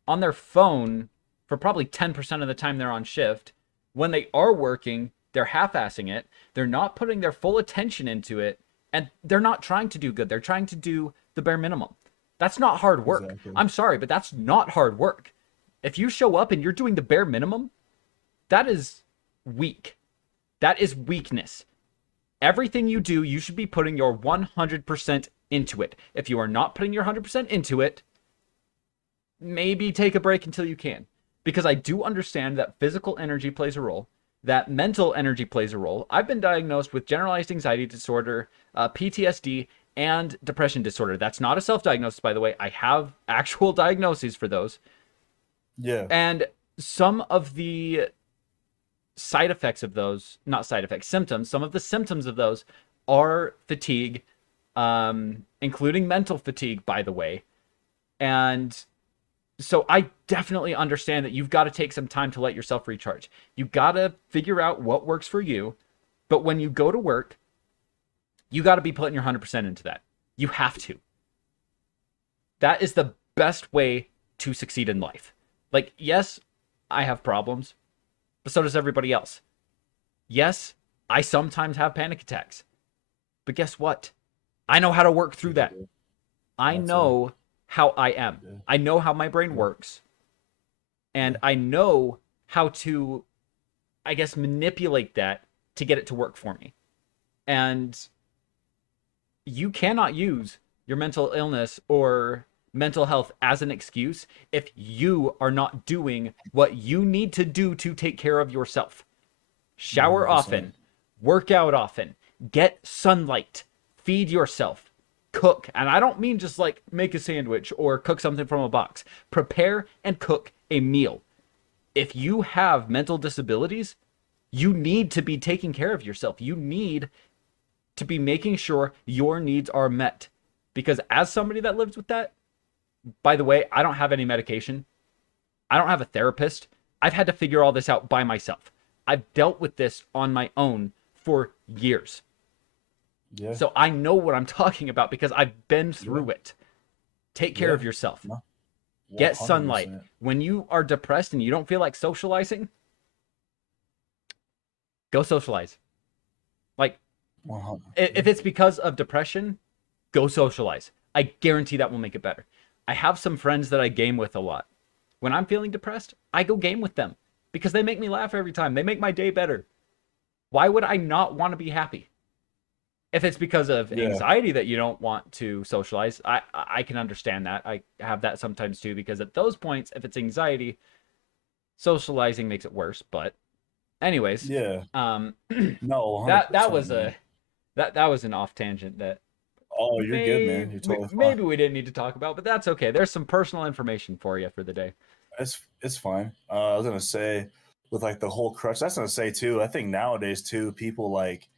on their phone for probably 10% of the time they're on shift. When they are working, they're half assing it. They're not putting their full attention into it. And they're not trying to do good. They're trying to do the bare minimum. That's not hard work. exactly. I'm sorry, but that's not hard work. If you show up and you're doing the bare minimum, that is weak. That is weakness. Everything you do, you should be putting your 100% into it. If you are not putting your 100% into it, maybe take a break until you can. Because I do understand that physical energy plays a role, that mental energy plays a role. I've been diagnosed with generalized anxiety disorder, PTSD, and depression disorder. That's not a self-diagnosis, by the way. I have actual diagnoses for those. Yeah. And some of the side effects of those, not side effects, symptoms, some of the symptoms of those are fatigue, including mental fatigue, by the way. And so I definitely understand that you've got to take some time to let yourself recharge. You got to figure out what works for you. But when you go to work, you got to be putting your 100% into that. You have to. That is the best way to succeed in life. Like, yes, I have problems, but so does everybody else. Yes, I sometimes have panic attacks. But guess what? I know how to work through that. I know how I am. I know how my brain works. And I know how to, I guess, manipulate that to get it to work for me. And you cannot use your mental illness or mental health as an excuse if you are not doing what you need to do to take care of yourself. Shower 100%. often, work out often, get sunlight, feed yourself, cook. And I don't mean just like make a sandwich or cook something from a box. Prepare and cook a meal. If you have mental disabilities, you need to be taking care of yourself. You need to be making sure your needs are met. Because as somebody that lives with that, by the way, I don't have any medication. I don't have a therapist. I've had to figure all this out by myself. I've dealt with this on my own for years. Yeah. So I know what I'm talking about because I've been through it. Take care of yourself. No. Get sunlight. When you are depressed and you don't feel like socializing, go socialize. Like, 100%. If it's because of depression, go socialize. I guarantee that will make it better. I have some friends that I game with a lot. When I'm feeling depressed, I go game with them because they make me laugh every time. They make my day better. Why would I not want to be happy? If it's because of anxiety that you don't want to socialize, I can understand that. I have that sometimes too, because at those points, if it's anxiety, socializing makes it worse. But anyways, no, that was that was an off tangent that you're good, man. You're totally fine. Maybe we didn't need to talk about, but that's okay. There's some personal information for you for the day. It's fine. I was gonna say with like the whole crutch. That's gonna say too. I think nowadays too, people like,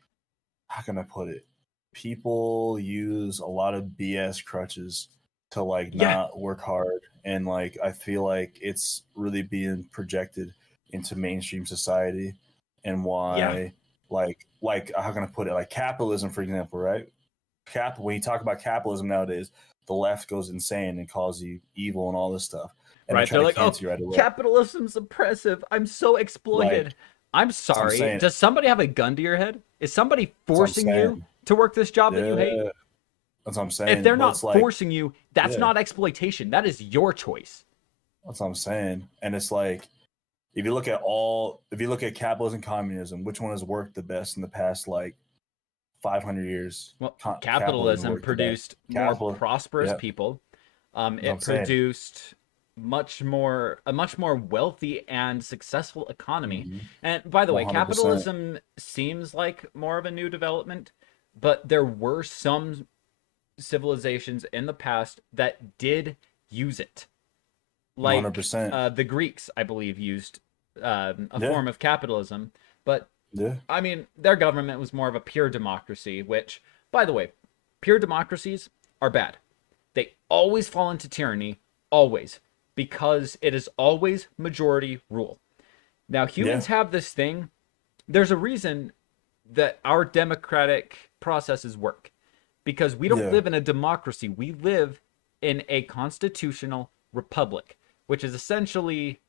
how can I put it? People use a lot of BS crutches to like not work hard, and like I feel like it's really being projected into mainstream society, and why like how can I put it? Like capitalism, for example, right? When you talk about capitalism nowadays, the left goes insane and calls you evil and all this stuff. And right, they're like, "Oh, capitalism's oppressive. I'm so exploited." Like, I'm sorry. Does somebody have a gun to your head? Is somebody forcing you to work this job that you hate? That's what I'm saying. If they're not forcing you, that's not exploitation. That is your choice. That's what I'm saying. And it's like, if you look at capitalism and communism, which one has worked the best in the past like 500 years? Well, capitalism produced more prosperous people. It produced a much more wealthy and successful economy. Mm-hmm. And by the way, 100%. Capitalism seems like more of a new development, but there were some civilizations in the past that did use it. Like 100%. The Greeks, I believe, used a form of capitalism, but I mean, their government was more of a pure democracy, which, by the way, pure democracies are bad. They always fall into tyranny, always, because it is always majority rule. Now, humans have this thing. There's a reason that our democratic processes work, because we don't live in a democracy. We live in a constitutional republic, which is essentially,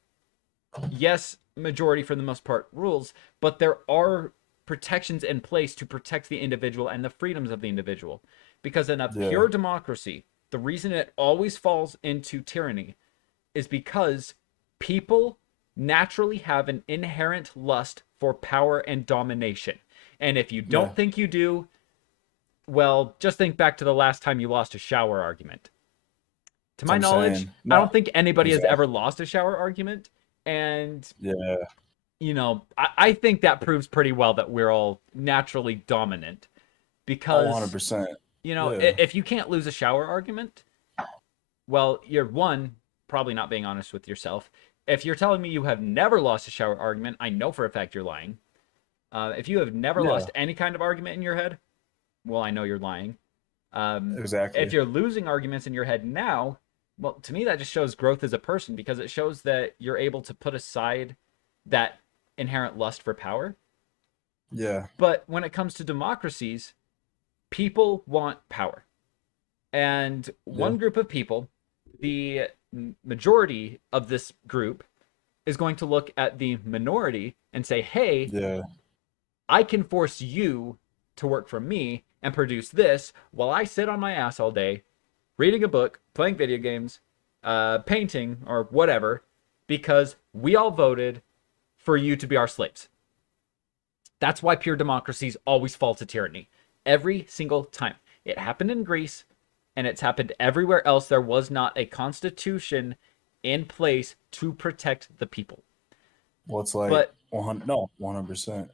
yes, majority for the most part rules, but there are protections in place to protect the individual and the freedoms of the individual. Because in a pure democracy, the reason it always falls into tyranny is because people naturally have an inherent lust for power and domination. And if you don't think you do, well, just think back to the last time you lost a shower argument. To my knowledge, I No, don't think anybody has ever exactly. lost a shower argument. And, Yeah. I think that proves pretty well that we're all naturally dominant Oh, because, 100%. Yeah. if you can't lose a shower argument, well, you're one, probably not being honest with yourself. If you're telling me you have never lost a shower argument, I know for a fact you're lying. If you have never Yeah. lost any kind of argument in your head, well, I know you're lying. If Exactly. you're losing arguments in your head now, well, to me, that just shows growth as a person because it shows that you're able to put aside that inherent lust for power. Yeah. But when it comes to democracies, people want power. And Yeah. one group of people, the majority of this group, is going to look at the minority and say, hey, Yeah. I can force you to work for me and produce this while I sit on my ass all day, reading a book, playing video games, painting, or whatever, because we all voted for you to be our slaves. That's why pure democracies always fall to tyranny. Every single time. It happened in Greece, and it's happened everywhere else. There was not a constitution in place to protect the people. Well, it's like But 100. No, 100%.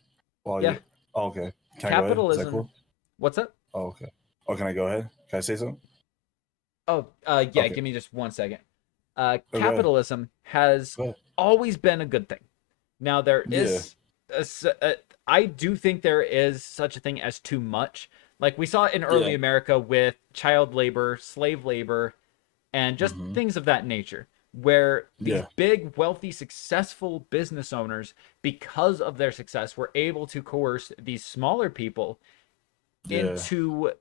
Well, yeah, you. Oh, okay. Can I go ahead? Is that capitalism. cool? What's up? Oh, okay. Oh, can I go ahead? Can I say something? Oh, yeah. Okay. Give me just 1 second. Oh, go ahead. Capitalism has Go ahead. always been a good thing. Now there Yeah. is, I do think there is such a thing as too much. Like we saw it in Yeah. early America with child labor, slave labor, and just Mm-hmm. things of that nature, where these Yeah. big, wealthy, successful business owners, because of their success, were able to coerce these smaller people Yeah. into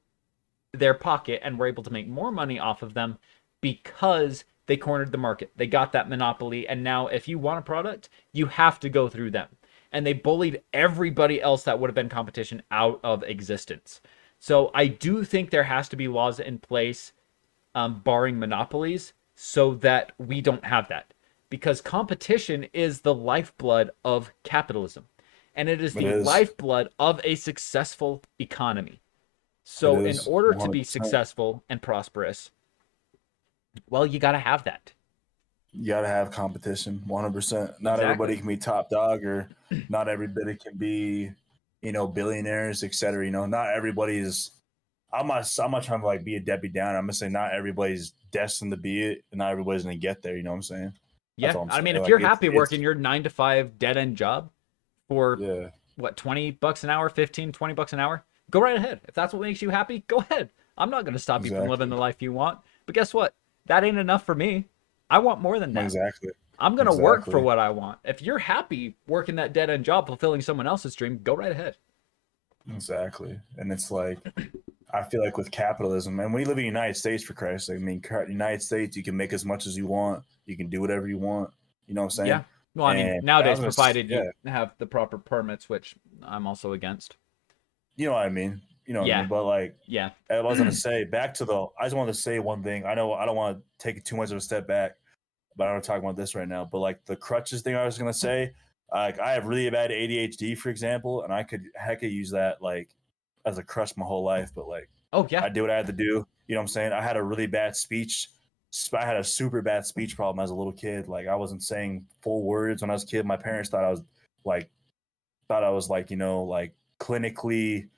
their pocket and were able to make more money off of them because they cornered the market. They got that monopoly. And now, if you want a product, you have to go through them. And they bullied everybody else that would have been competition out of existence. So I do think there has to be laws in place, barring monopolies, so that we don't have that. Because competition is the lifeblood of capitalism. And it is It the is. lifeblood of a successful economy. It So, in is. order to be 100%. successful and prosperous, well, you got to have that. You gotta have competition. 100%. Not everybody Exactly. can be top dog, or not everybody can be, billionaires, etc. Not everybody's. I'm not trying to like be a Debbie Downer. I'm gonna say not everybody's destined to be it, and not everybody's gonna get there. You know what I'm saying? That's Yeah. all I'm I saying. mean, if Like you're it's happy it's working your 9 to 5 dead end job for yeah, what, $20 an hour, 15, $20 an hour, go right ahead. If that's what makes you happy, go ahead. I'm not going to stop you from living exactly, the life you want. But guess what? That ain't enough for me. I want more than that. exactly, I'm going to work for exactly. what I want. If you're happy working that dead end job, fulfilling someone else's dream, go right ahead. Exactly. And it's like, I feel like with capitalism, and we live in the United States, for Christ's sake. I mean, United States, you can make as much as you want, you can do whatever you want. You know what I'm saying? Yeah. Well, I mean, And I was nowadays, gonna, provided you yeah, have the proper permits, which I'm also against. you know what I mean. You know what I Yeah. mean. But like, Yeah. I was gonna say back to the. I just wanted to say one thing. I know I don't want to take too much of a step back, but I don't talk about this right now. But like the crutches thing, I was gonna say, like I have really bad ADHD, for example, and I could hecka use that like as a crutch my whole life. But like, Oh, yeah. I did what I had to do. You know what I'm saying? I had a really bad speech. I had a super bad speech problem as a little kid. Like I wasn't saying full words when I was a kid. My parents like thought I was like clinically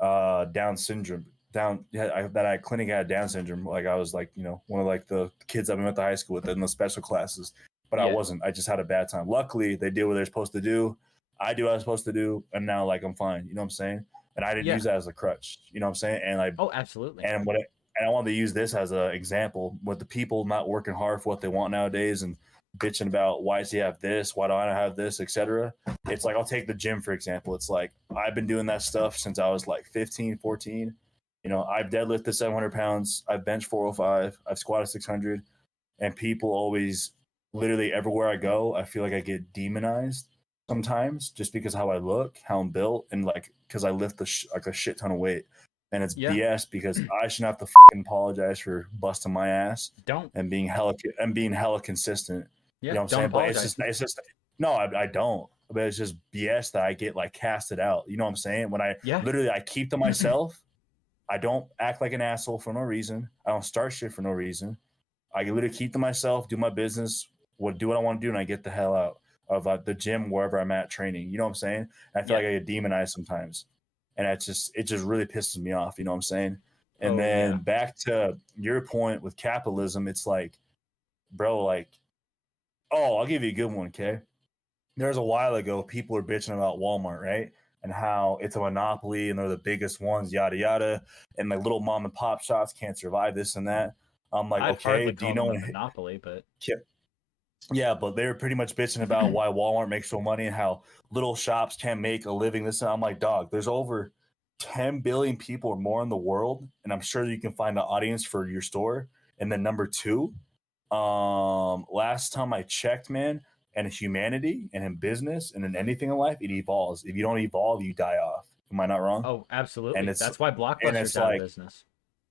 Down syndrome. That I clinically had Down syndrome. Like I was like one of like the kids that we went to high school with in the special classes. But I Yeah. wasn't. I just had a bad time. Luckily, they did what they're supposed to do. I do what I was supposed to do, and now like I'm fine. You know what I'm saying? And I didn't Yeah. use that as a crutch. You know what I'm saying? And like Oh, absolutely. and what it, and I wanted to use this as an example with the people not working hard for what they want nowadays and bitching about why does he have this, why do I not have this, etc. It's like I'll take the gym for example. It's like I've been doing that stuff since I was like 15, 14. I've deadlifted 700 pounds, I've benched 405, I've squatted 600, and people always, literally everywhere I go, I feel like I get demonized sometimes just because of how I look, how I'm built, and like because I lift like a shit ton of weight. And it's Yeah. BS because I shouldn't have to apologize for busting my ass Don't. and being hella consistent. You Yeah. know what I'm Don't saying? But apologize. it's just no, I don't. But it's just BS that I get like casted out. You know what I'm saying? When Yeah. I keep to myself, I don't act like an asshole for no reason. I don't start shit for no reason. I can literally keep to myself, do my business, do what I want to do, and I get the hell out of the gym wherever I'm at training. You know what I'm saying? And I feel like I get demonized sometimes, and it just really pisses me off. You know what I'm saying? And Oh yeah. then back to your point with capitalism, it's like, bro, like, oh, I'll give you a good one, okay? There's a while ago, people were bitching about Walmart, right? And how it's a monopoly and they're the biggest ones, yada yada. And my little mom and pop shops can't survive this and that. I'm like, I'd okay, hardly do you call know them a when monopoly, but yeah, but they were pretty much bitching about why Walmart makes so money and how little shops can't make a living. This and I'm like, dog, there's over 10 billion people or more in the world, and I'm sure you can find an audience for your store. And then number two, last time I checked, man, and in humanity and in business and in anything in life, it evolves. If you don't evolve, you die off. Am I not wrong? oh, And absolutely. it's That's why and Blockbuster's it's out of like business.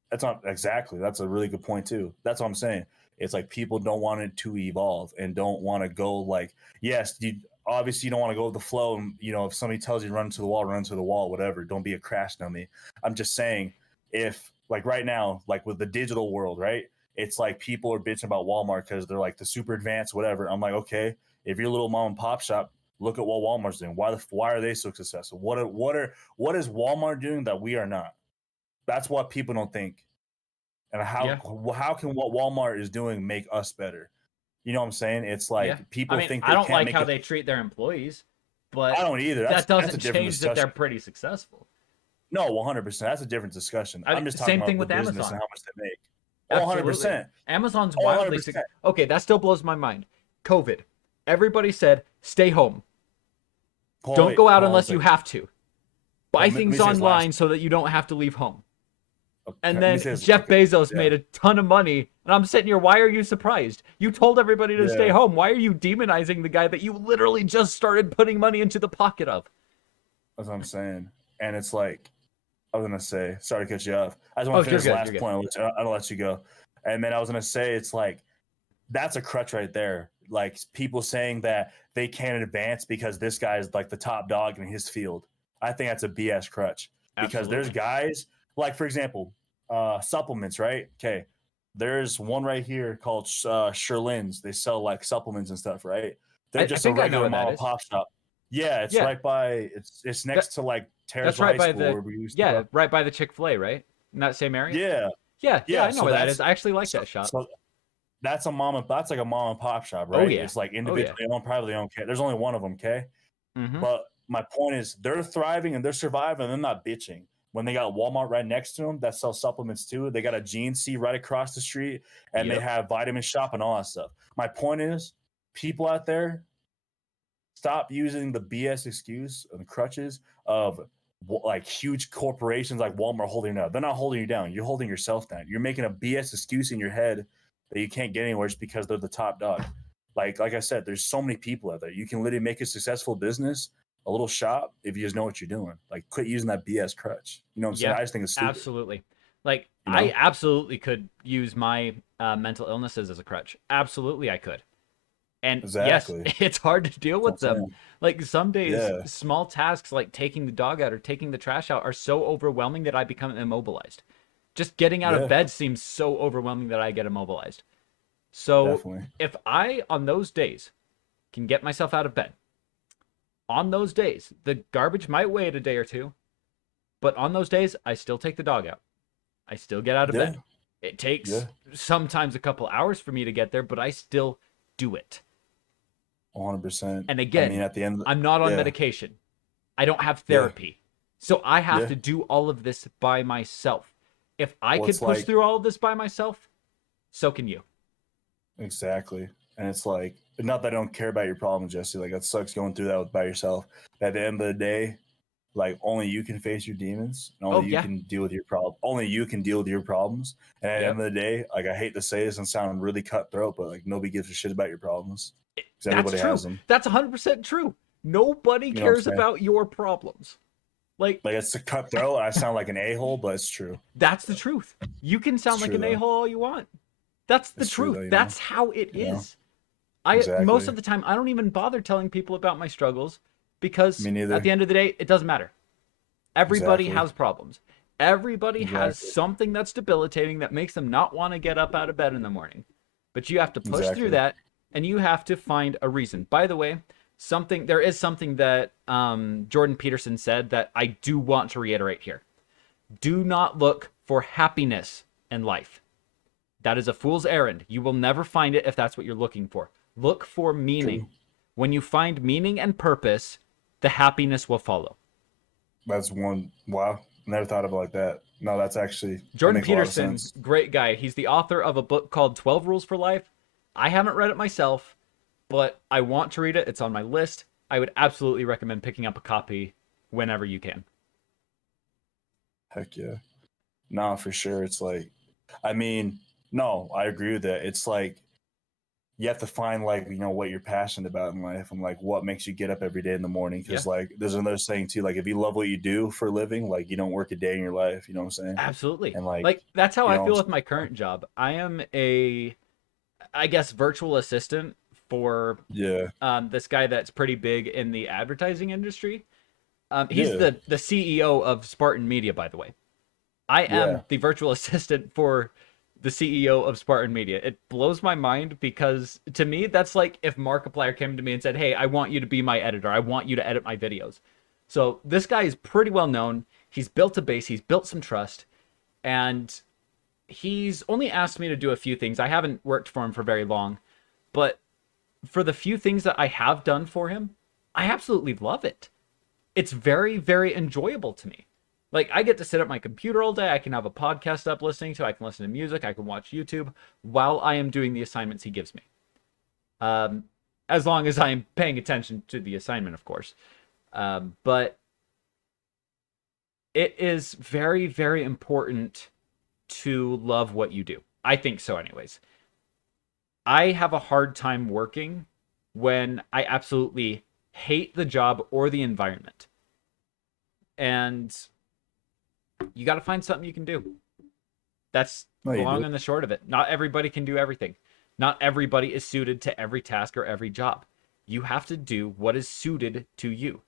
that's not exactly. That's a really good point too. That's what I'm saying. It's like people don't want it to evolve and don't want to go like, yes, you obviously you don't want to go with the flow. And if somebody tells you run to the wall, run to the wall, whatever. Don't be a crash dummy. I'm just saying, if like right now, like with the digital world, right? It's like people are bitching about Walmart because they're like the super advanced, whatever. I'm like, okay, if you're a little mom and pop shop, look at what Walmart's doing. Why are they so successful? What is Walmart doing that we are not? That's what people don't think. And Yeah. how can what Walmart is doing make us better? You know what I'm saying? It's Yeah. like I people mean, think I they don't can't like make how it. they treat their employees, I but don't either. that That's a doesn't different change that they're discussion. pretty successful. No, 100%. That's a different discussion. I I'm mean, just talking same thing about the with business and Amazon. how much they make. Oh, Absolutely. 100%. Amazon's Oh, wildly 100%. okay, that still blows my mind. COVID. Everybody said, stay home. Don't go out Hold on a unless you second. have to. Buy Let me things say this last. online so that you don't have to leave home. Okay, And let me then say this. Jeff Okay. Bezos Yeah. made a ton of money. And I'm sitting here, why are you surprised? You told everybody to stay Yeah. home. Why are you demonizing the guy that you literally just started putting money into the pocket of? That's what I'm saying. And it's like, I was gonna say, sorry to cut you off. I just Oh, want to you're finish the good. last You're good. point. I'll let you go. And then I was gonna say, it's like that's a crutch right there. Like people saying that they can't advance because this guy is like the top dog in his field. I think that's a BS crutch because there's Absolutely. guys like, for example, supplements, right? Okay, there's one right here called Sherlin's. They sell like supplements and stuff, right? They're I just a think I know regular what that mom and is. pop shop. Yeah, it's Yeah. right by it's That next to like that's Taylorsville right High by School the where we used to yeah, go. right by the Chick-fil-A, right? In that same area? Yeah, Yeah, yeah, yeah. I know So where that is. that's I actually like so, that shop. so that's like a mom and pop shop, Oh right? yeah. It's like Oh yeah. individually owned, privately owned. Okay, there's only one of them, okay? Mm-hmm. But my point is, they're thriving and they're surviving. And they're not bitching. When they got Walmart right next to them that sells supplements too, they got a GNC right across the street, and they Yep. have Vitamin Shop and all that stuff. My point is, people out there, stop using the BS excuse and the crutches of like huge corporations like Walmart holding you down. They're not holding you down. You're holding yourself down. You're making a BS excuse in your head that you can't get anywhere just because they're the top dog. Like I said, there's so many people out there. You can literally make a successful business, a little shop, if you just know what you're doing. Like, quit using that BS crutch. You know what I'm saying? Yeah. I just think it's stupid. Absolutely. Like You I know? absolutely could use my mental illnesses as a crutch. Absolutely I could. And yes, Exactly. it's hard to deal That's what with I'm them. saying. Like some days, Yeah. small tasks like taking the dog out or taking the trash out are so overwhelming that I become immobilized. Just getting out of Yeah. bed seems so overwhelming that I get immobilized. So Definitely. if I, on those days, can get myself out of bed, on those days, the garbage might wait a day or two, but on those days, I still take the dog out. I still get out of Yeah. bed. It takes Yeah. sometimes a couple hours for me to get there, but I still do it. 100%. And I mean, again, at the end, I'm not on yeah. medication. I don't have Yeah. therapy. So I have Yeah. to do all of this by myself. If I Well, could it's push like, through all of this by myself, so can you. exactly. And it's like, not that I don't care about your problems, Jesse. Like, that sucks going through that by yourself. At the end of the day, like, only you can face your demons and only Oh, you yeah. can deal with your problem. Only you can deal with your problems. And at the end Yep. of the day, like, I hate to say this and sound really cutthroat, but like, nobody gives a shit about your problems because That's everybody has true. them. That's 100% true. Nobody You know what cares I'm saying? about your problems. Like, Like, it's a cutthroat. I sound like an a-hole, but it's true. that's the truth. You can It's sound like true, an though. a-hole all you want. That's the It's true, truth. though, That's how it You know? is. I most Exactly. of the time I don't even bother telling people about my struggles because Me at neither. the end of the day, it doesn't matter. Everybody Exactly. has problems. Everybody has Exactly. something that's debilitating that makes them not want to get up out of bed in the morning. but you have to push through Exactly. that, and you have to find a reason. By the way, there is something that Jordan Peterson said that I do want to reiterate here. Do not look for happiness in life. That is a fool's errand. You will never find it if that's what you're looking for. Look for meaning. True. When you find meaning and purpose, the happiness will follow. That's one. Wow. Never thought of it like that. No, that Jordan makes a lot of Peterson, sense. great guy. He's the author of a book called 12 Rules for Life. I haven't read it myself, but I want to read it. It's on my list. I would absolutely recommend picking up a copy whenever you can. Heck yeah. No, for sure. It's like, I mean, no, I agree with that. It's like you have to find like what you're passionate about in life and like what makes you get up every day in the morning. Yeah, Because like there's another saying too, like if you love what you do for a living, like you don't work a day in your life. You know what I'm saying? absolutely. And like Like, that's how you I know, feel with my current job. I am I guess, virtual assistant for yeah, this guy that's pretty big in the advertising industry. He's yeah, the CEO of Spartan Media, by the way. I yeah. am the virtual assistant for the CEO of Spartan Media. It blows my mind because to me, that's like if Markiplier came to me and said, "Hey, I want you to be my editor. I want you to edit my videos." So this guy is pretty well known. He's built a base. He's built some trust, and he's only asked me to do a few things. I haven't worked for him for very long, but for the few things that I have done for him, I absolutely love it. It's very, very enjoyable to me. Like, I get to sit at my computer all day. I can have a podcast up listening to. I can listen to music. I can watch YouTube while I am doing the assignments he gives me. Um, as long as I am paying attention to the assignment, of course. But it is very, very important to love what you do. I think so, anyways. I have a hard time working when I absolutely hate the job or the environment. And you got to find something you can do. That's No, the you long do. and the short of it. Not everybody can do everything. Not everybody is suited to every task or every job. You have to do what is suited to you.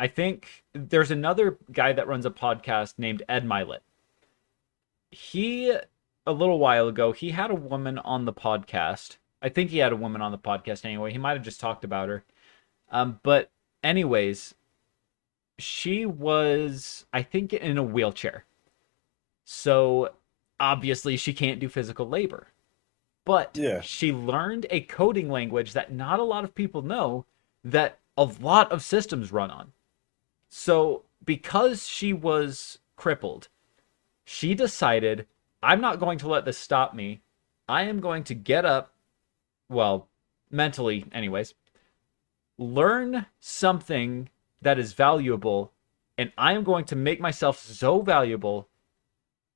I think there's another guy that runs a podcast named Ed Milet. He, a little while ago, he had a woman on the podcast. I think he had a woman on the podcast anyway. He might have just talked about her. But anyways, she was, I think, in a wheelchair. So obviously she can't do physical labor. But Yeah, she learned a coding language that not a lot of people know that a lot of systems run on. So because she was crippled, she decided, I'm not going to let this stop me. I am going to get up, well, mentally, anyways, learn something that is valuable, and I am going to make myself so valuable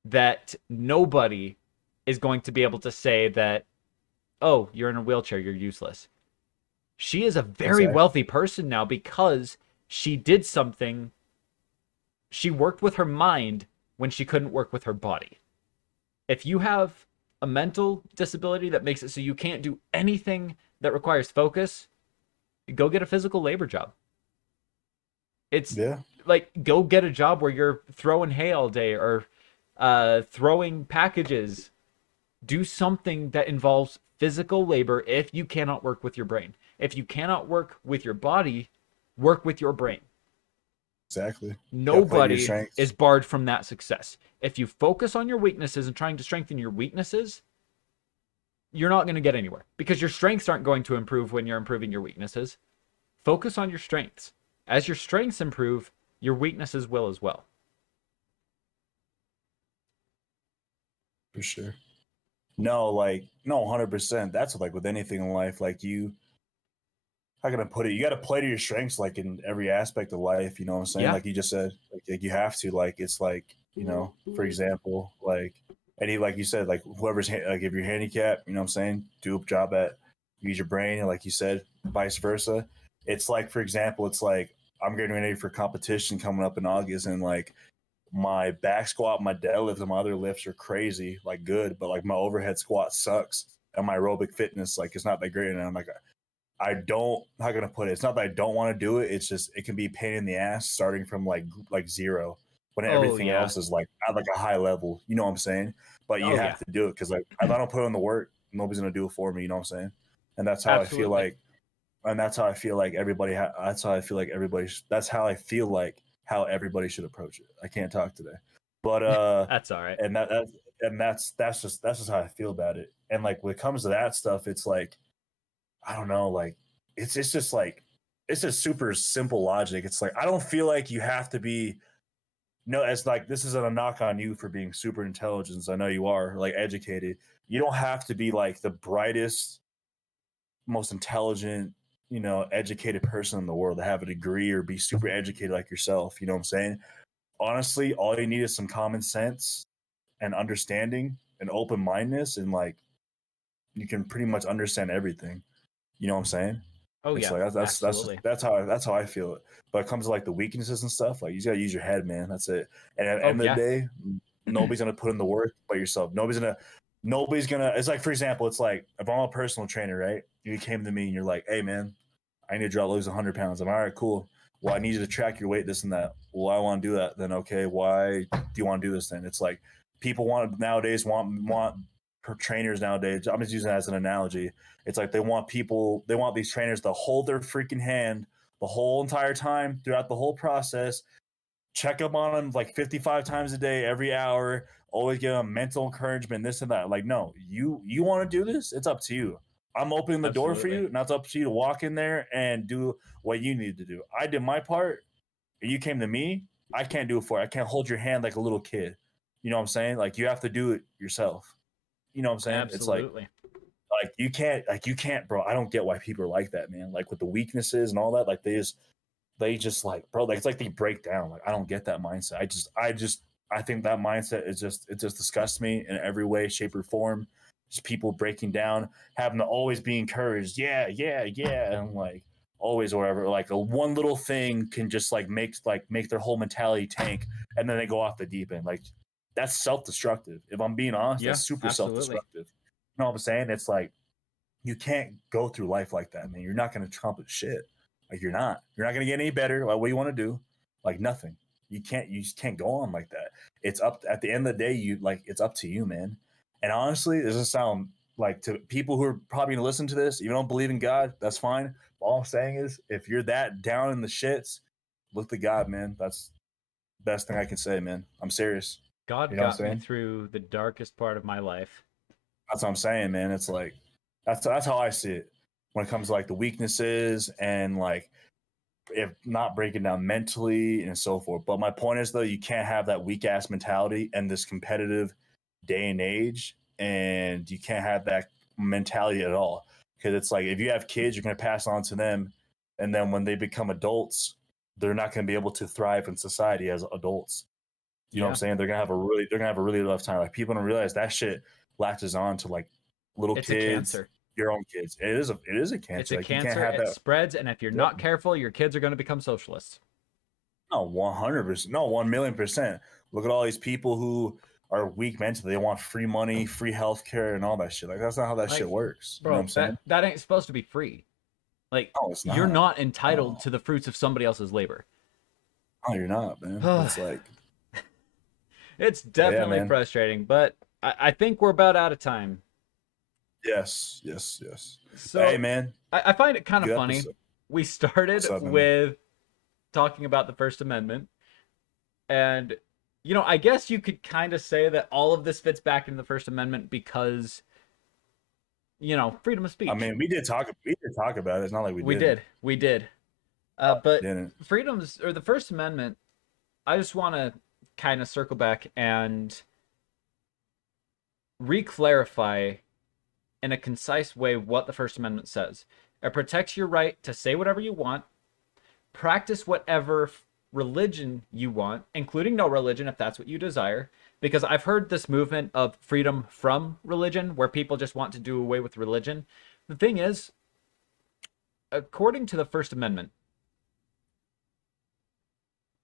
that nobody is going to be able to say that, oh, you're in a wheelchair, you're useless. She is a very exactly. wealthy person now because she did something. She worked with her mind when she couldn't work with her body. If you have a mental disability that makes it so you can't do anything that requires focus, go get a physical labor job. It's Yeah, like, go get a job where you're throwing hay all day or throwing packages. Do something that involves physical labor if you cannot work with your brain. If you cannot work with your body, work with your brain. exactly. Got to play to your Nobody is strengths. barred from that success. If you focus on your weaknesses and trying to strengthen your weaknesses, you're not going to get anywhere because your strengths aren't going to improve when you're improving your weaknesses. Focus on your strengths. As your strengths improve, your weaknesses will as well. For sure. No, like no, 100%. That's like with anything in life. Like how can I put it? You got to play to your strengths, like in every aspect of life. You know what I'm saying? Yeah. Like you just said, like you have to. Like it's like for example, like any like you said, like whoever's like if you're handicapped, you know what I'm saying? Do a job at use your brain, and like you said, vice versa. It's like for example, it's like I'm getting ready for competition coming up in August, and like my back squat, my deadlifts, and my other lifts are crazy, like good, but like my overhead squat sucks, and my aerobic fitness like it's not that great. And I'm like, I don't. How can I put it? It's not that I don't want to do it. It's just it can be a pain in the ass starting from like zero when Oh, everything yeah. else is like at like a high level. You know what I'm saying? But you Oh, have yeah. to do it because like if I don't put in the work, nobody's gonna do it for me. You know what I'm saying? And that's how I feel Absolutely. like, and that's how I feel like everybody. That's how I feel like everybody. That's how I feel like how everybody should approach it. I can't talk today, but That's all right. and that's just how I feel about it. And like when it comes to that stuff, it's like I don't know, like it's just like it's just super simple logic. It's like I don't feel like you have to be no, it's like this isn't a knock on you for being super intelligent. I know you are like educated. You don't have to be like the brightest, most intelligent, educated person in the world to have a degree or be super educated like yourself. You know what I'm saying? Honestly, all you need is some common sense and understanding and open mindedness, and like you can pretty much understand everything. You know what I'm saying? Oh It's yeah, like absolutely. that's how I feel it. But it comes to like the weaknesses and stuff. Like you just gotta use your head, man. That's it. And at the Oh end of the yeah. day, nobody's gonna put in the work but yourself. Nobody's gonna. It's like, for example, it's like if I'm a personal trainer, right? You came to me and you're like, "Hey, man, I need to lose 100 pounds." I'm all right, cool. Well, I need you to track your weight, this and that. Well, I want to do that. Then okay, why do you want to do this? Then it's like people want trainers nowadays. I'm just using that as an analogy. It's like they want these trainers to hold their freaking hand the whole entire time throughout the whole process, check up on them like 55 times a day, every hour, always give them mental encouragement, this and that. Like, no, you want to do this? It's up to you. I'm opening the door for Absolutely. you. Now it's up to you to walk in there and do what you need to do. I did my part. You came to me. I can't do it for you. I can't hold your hand like a little kid. You know what I'm saying? Like you have to do it yourself. You know what I'm saying? It's Absolutely. like you can't, bro. I don't get why people are like that, man. Like with the weaknesses and all that, like they just like, bro, like it's like they break down. Like I don't get that mindset. I think that mindset is just it just disgusts me in every way, shape, or form. Just people breaking down, having to always be encouraged. Yeah, yeah, yeah, and like always or whatever. Like a one little thing can just make their whole mentality tank, and then they go off the deep end. Like that's self destructive. If I'm being honest, Yeah, that's super self absolutely. destructive. You know what I'm saying? It's like you can't go through life like that, man. You're not going to accomplish shit. Like you're not. You're not going to get any better. Like what you want to do, like nothing. You can't. You just can't go on like that. It's up at the end of the day. You like it's up to you, man. And honestly, it doesn't sound like to people who are probably going to listen to this. You don't believe in God, that's fine. All I'm saying is, if you're that down in the shits, look to God, man. That's the best thing I can say, man. I'm serious. God You know what I'm got me saying? through the darkest part of my life. That's what I'm saying, man. It's like that's how I see it when it comes to like the weaknesses and like if not breaking down mentally and so forth. But my point is though, you can't have that weak ass mentality in this competitive day and age, and you can't have that mentality at all. Because it's like if you have kids, you're gonna pass on to them, and then when they become adults, they're not gonna be able to thrive in society as adults. You know what I'm Yeah. saying? They're gonna have a really rough time. Like people don't realize that shit latches on to like little It's a kids, cancer. your own kids. It is a It's cancer. a Like you can't cancer. have It that. spreads, and if you're Yeah. not careful, your kids are going to become socialists. No, 100%. No, 1,000,000%. Look at all these people who are weak mentally. They want free money, free healthcare, and all that shit. Like that's not how that shit Like, works. You know what I'm bro, saying? that ain't supposed to be free. Like, No, it's you're not. not entitled No, to the fruits of somebody else's labor. no, you're not, man. It's like, It's but yeah, definitely man. frustrating, but I think we're about out of time. Yes, yes, yes. But hey, So man, I find it kind of good funny. episode. We What's started up, man? with talking about the First Amendment, and I guess you could kind of say that all of this fits back into the First Amendment because freedom of I speech. mean, we did talk about it. It's not like we We didn't. did, we did. We But didn't. freedoms or the First Amendment, I just want to kind of circle back and re-clarify in a concise way what the First Amendment says. It protects your right to say whatever you want, practice whatever religion you want, including no religion if that's what you desire. Because I've heard this movement of freedom from religion where people just want to do away with religion. The thing is, according to the First Amendment,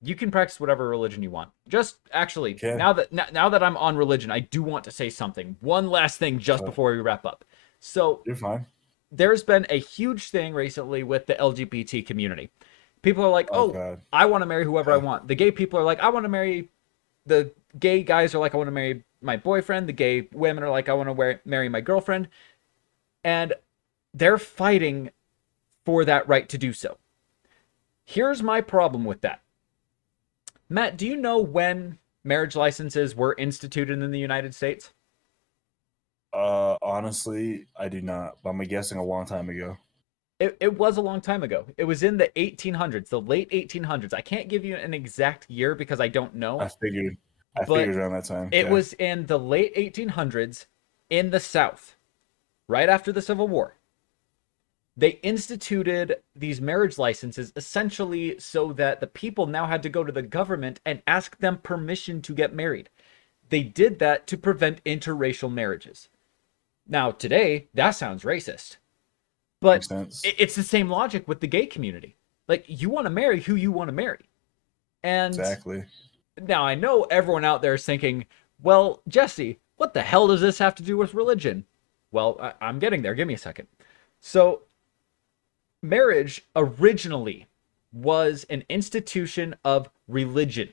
you can practice whatever religion you want. Just actually, Okay, now that I'm on religion, I do want to say something. One last thing just so before we wrap up. So, you're fine. there's been a huge thing recently with the LGBT community. People are like, Oh "Oh, God. I want to marry whoever I Okay. want." The gay people are like, "I want to marry." The gay guys are like, "I want to marry my boyfriend." The gay women are like, "I want to marry my girlfriend." And they're fighting for that right to do so. Here's my problem with that. Matt, do you know when marriage licenses were instituted in the United States? Honestly, I do not. But I'm guessing a long time ago. It was a long time ago. It was in the 1800s, the late 1800s. I can't give you an exact year because I don't know, I figured. I but figured around that time. it Yeah. was in the late 1800s in the South, right after the Civil War. They instituted these marriage licenses essentially so that the people now had to go to the government and ask them permission to get married. They did that to prevent interracial marriages. Now, today, that sounds racist, Makes but sense. it's the same logic with the gay community. Like, you want to marry who you want to marry. And Exactly. now I know everyone out there is thinking, well, Jesse, what the hell does this have to do with religion? Well, I'm getting there. Give me a second. So, marriage originally was an institution of religion.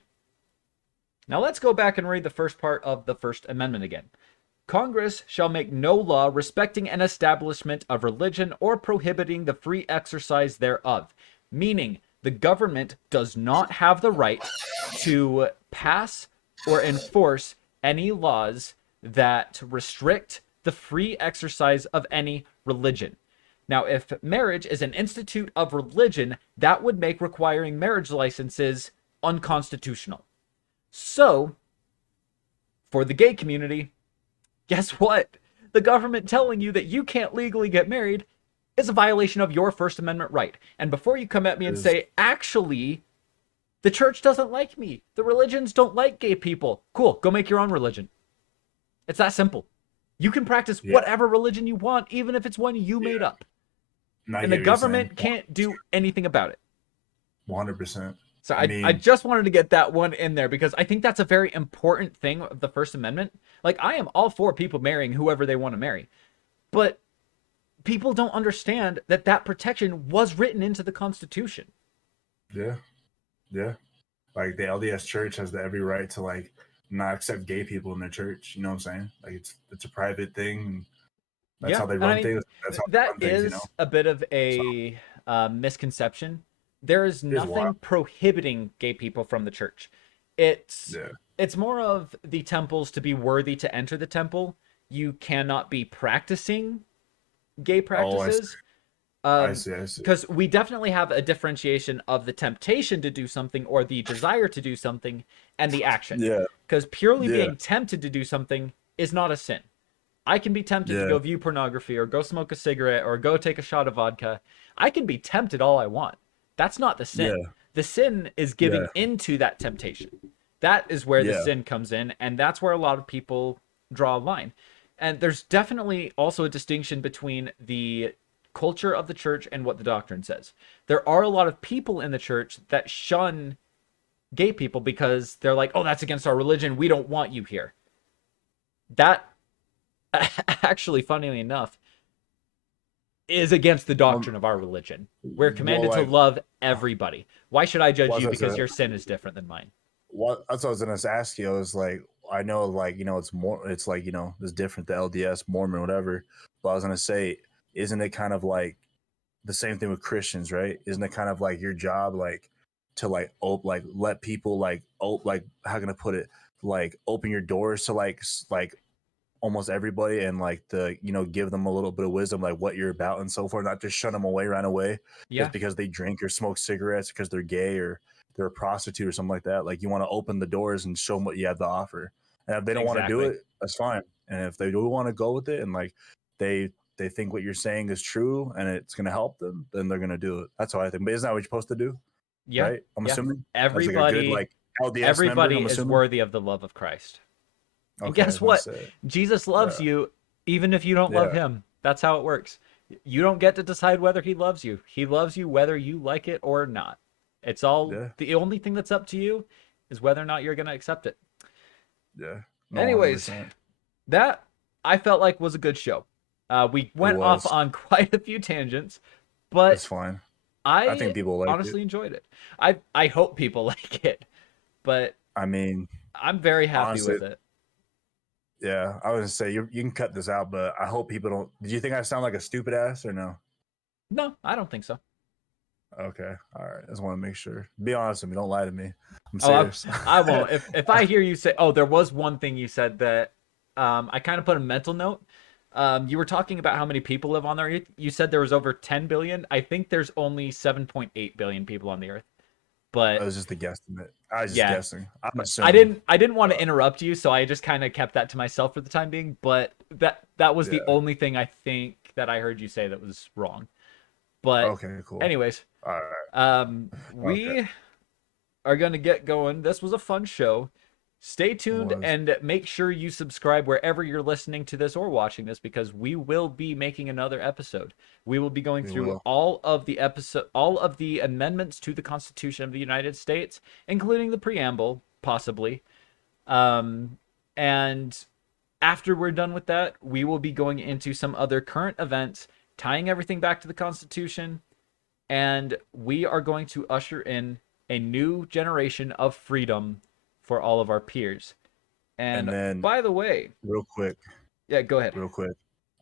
Now let's go back and read the first part of the First Amendment again. Congress shall make no law respecting an establishment of religion or prohibiting the free exercise thereof, meaning the government does not have the right to pass or enforce any laws that restrict the free exercise of any religion. Now, if marriage is an institute of religion, that would make requiring marriage licenses unconstitutional. So, for the gay community, guess what? The government telling you that you can't legally get married is a violation of your First Amendment right. And before you come at me and say, actually, the church doesn't like me, the religions don't like gay people, cool, go make your own religion. It's that simple. You can practice whatever religion you want, even if it's one you made up. And the government can't do anything about it. 100%. So I just wanted to get that one in there because I think that's a very important thing of the First Amendment. Like, I am all for people marrying whoever they want to marry, but people don't understand that that protection was written into the Constitution. Yeah, yeah. Like the LDS Church has every right to like not accept gay people in their church. You know what I'm saying? Like it's a private thing. That's how they run things. That's how they that run things. You know, is a bit of a misconception. There is nothing prohibiting gay people from the church. It's more of the temples to be worthy to enter the temple. You cannot be practicing gay practices. I see. Because we definitely have a differentiation of the temptation to do something or the desire to do something and the action. Yeah. Because purely being tempted to do something is not a sin. I can be tempted to go view pornography or go smoke a cigarette or go take a shot of vodka. I can be tempted all I want. That's not the sin. Yeah. The sin is giving into that temptation. That is where the sin comes in, and that's where a lot of people draw a line. And there's definitely also a distinction between the culture of the church and what the doctrine says. There are a lot of people in the church that shun gay people because they're like, oh, that's against our religion. We don't want you here. That actually, funnily enough, is against the doctrine of our religion. We're commanded to love everybody. Why should I judge you because your sin is different than mine? That's what I was gonna ask you. I was like, I know, like, you know, it's like, you know, it's different, the LDS, Mormon, whatever. But I was gonna say, isn't it kind of like the same thing with Christians, right? Isn't it kind of like your job, like, to like let people like how can I put it, like open your doors to like almost everybody and like the, you know, give them a little bit of wisdom, like what you're about and so forth, not just shut them away right away just because they drink or smoke cigarettes because they're gay or they're a prostitute or something like that. Like, you want to open the doors and show them what you have to offer. And if they don't want to do it, that's fine. And if they do want to go with it and like they think what you're saying is true and it's going to help them, then they're going to do it. That's what I think. But isn't that what you're supposed to do? Yeah. Right? I'm assuming everybody, like a good, like, LDS everybody member, is worthy of the love of Christ. And okay, guess what? Jesus loves you even if you don't love him. That's how it works. You don't get to decide whether he loves you. He loves you whether you like it or not. It's all the only thing that's up to you is whether or not you're going to accept it. Yeah. No, anyways, 100%. That I felt like was a good show. We went off on quite a few tangents, but it's fine. I think people like honestly enjoyed it. I hope people like it, but I mean, I'm very happy honestly, with it. Yeah, I was gonna say you can cut this out, but I hope people don't. Did you think I sound like a stupid ass or no? No, I don't think so. Okay, all right. I just want to make sure. Be honest with me. Don't lie to me. I'm Oh, serious. I won't. If I hear you say, oh, there was one thing you said that I kind of put a mental note. You were talking about how many people live on the Earth. You said there was over 10 billion. I think there's only 7.8 billion people on the Earth. It But was just a guesstimate. I was just yeah, guessing. I'm I assuming. didn't want to interrupt you, so I just kind of kept that to myself for the time being. But that was the Yeah. only thing I think that I heard you say that was wrong. But Okay. Cool. anyways, All right. Okay. we are going to get going. This was a fun show. Stay It tuned was. and make sure you subscribe wherever you're listening to this or watching this because we will be making another episode. We will be going We through will. all of the amendments to the Constitution of the United States, including the preamble, possibly. And after we're done with that, we will be going into some other current events, tying everything back to the Constitution, and we are going to usher in a new generation of freedom for all of our peers. And And then, by the way, real quick, yeah, go ahead.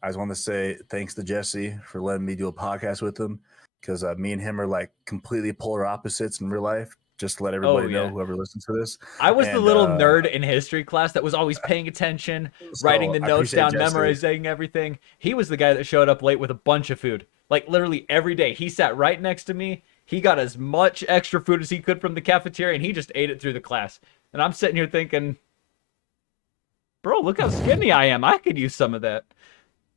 I just want to say thanks to Jesse for letting me do a podcast with him because me and him are like completely polar opposites in real life. Just to let Oh everybody know, yeah. whoever listens to this. I was the And little nerd in history class that was always paying attention, writing so the I notes appreciate down, Jesse. memorizing everything. He was the guy that showed up late with a bunch of food. Like literally every day. He sat right next to me. He got as much extra food as he could from the cafeteria and he just ate it through the class. And I'm sitting here thinking, bro, look how skinny I am. I could use some of that.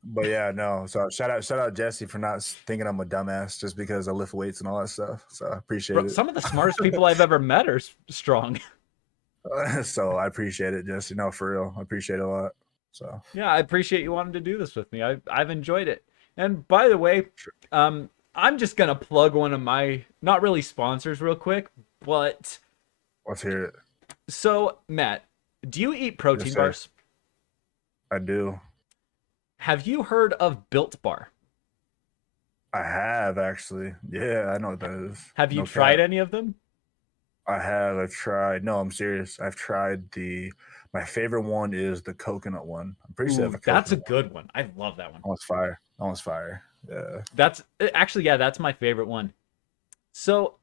But yeah, no. So shout out Jesse for not thinking I'm a dumbass just because I lift weights and all that stuff. So I appreciate Bro, it. some of the smartest people I've ever met are strong. So I appreciate it, Jesse. No, for real. I appreciate it a lot. So Yeah, I appreciate you wanting to do this with me. I've enjoyed it. And by the way, I'm just gonna plug one of my not really sponsors real quick, but let's hear it. so Matt, do you eat Yes, protein sir. bars? I do. Have you heard of Built Bar? I have actually. Yeah, I know what that is. Have you No tried cap. any of them? I have. I've tried. No, I'm serious. I've tried my favorite one is the coconut one. I'm pretty sure they have Ooh, a that's a coconut one. good one. I love that one. Almost fire. Almost fire. Yeah. That's actually, yeah, that's my favorite one. So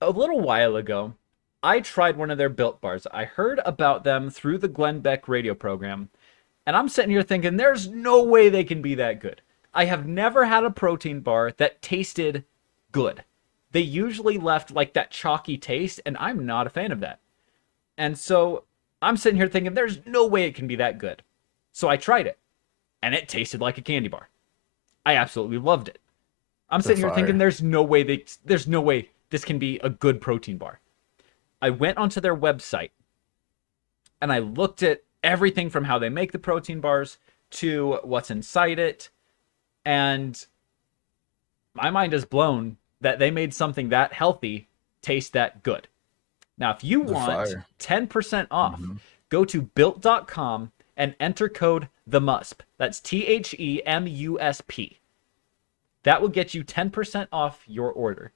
a little while ago, I tried one of their Built Bars. I heard about them through the Glenn Beck radio program. And I'm sitting here thinking, there's no way they can be that good. I have never had a protein bar that tasted good. They usually left like that chalky taste, and I'm not a fan of that. And so I'm sitting here thinking, there's no way it can be that good. So I tried it, and it tasted like a candy bar. I absolutely loved it. I'm They're sitting here thinking, fire. there's no way this can be a good protein bar. I went onto their website and I looked at everything from how they make the protein bars to what's inside it. And my mind is blown that they made something that healthy taste that good. Now, if you They're want fire. 10% off, Mm-hmm. go to built.com and enter code THEMUSP. That's THEMUSP. That will get you 10% off your order.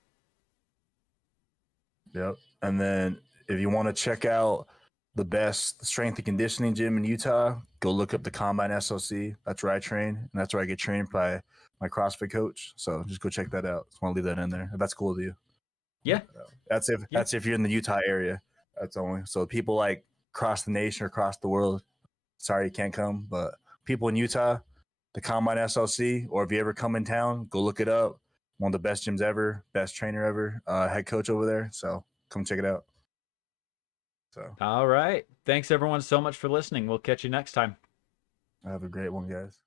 Yep. And then if you want to check out the best strength and conditioning gym in Utah, go look up the Combine SOC. That's where I train, and that's where I get trained by my CrossFit coach. So just go check that out. Just want to leave that in there. If that's cool with you. Yeah. Yeah. That's if you're in the Utah area. That's only so people like across the nation or across the world. Sorry you can't come, but people in Utah, the Combine SLC, or if you ever come in town, go look it up. One of the best gyms ever, best trainer ever, head coach over there. So come check it out. So All right. Thanks everyone so much for listening. We'll catch you next time. have a great one, guys.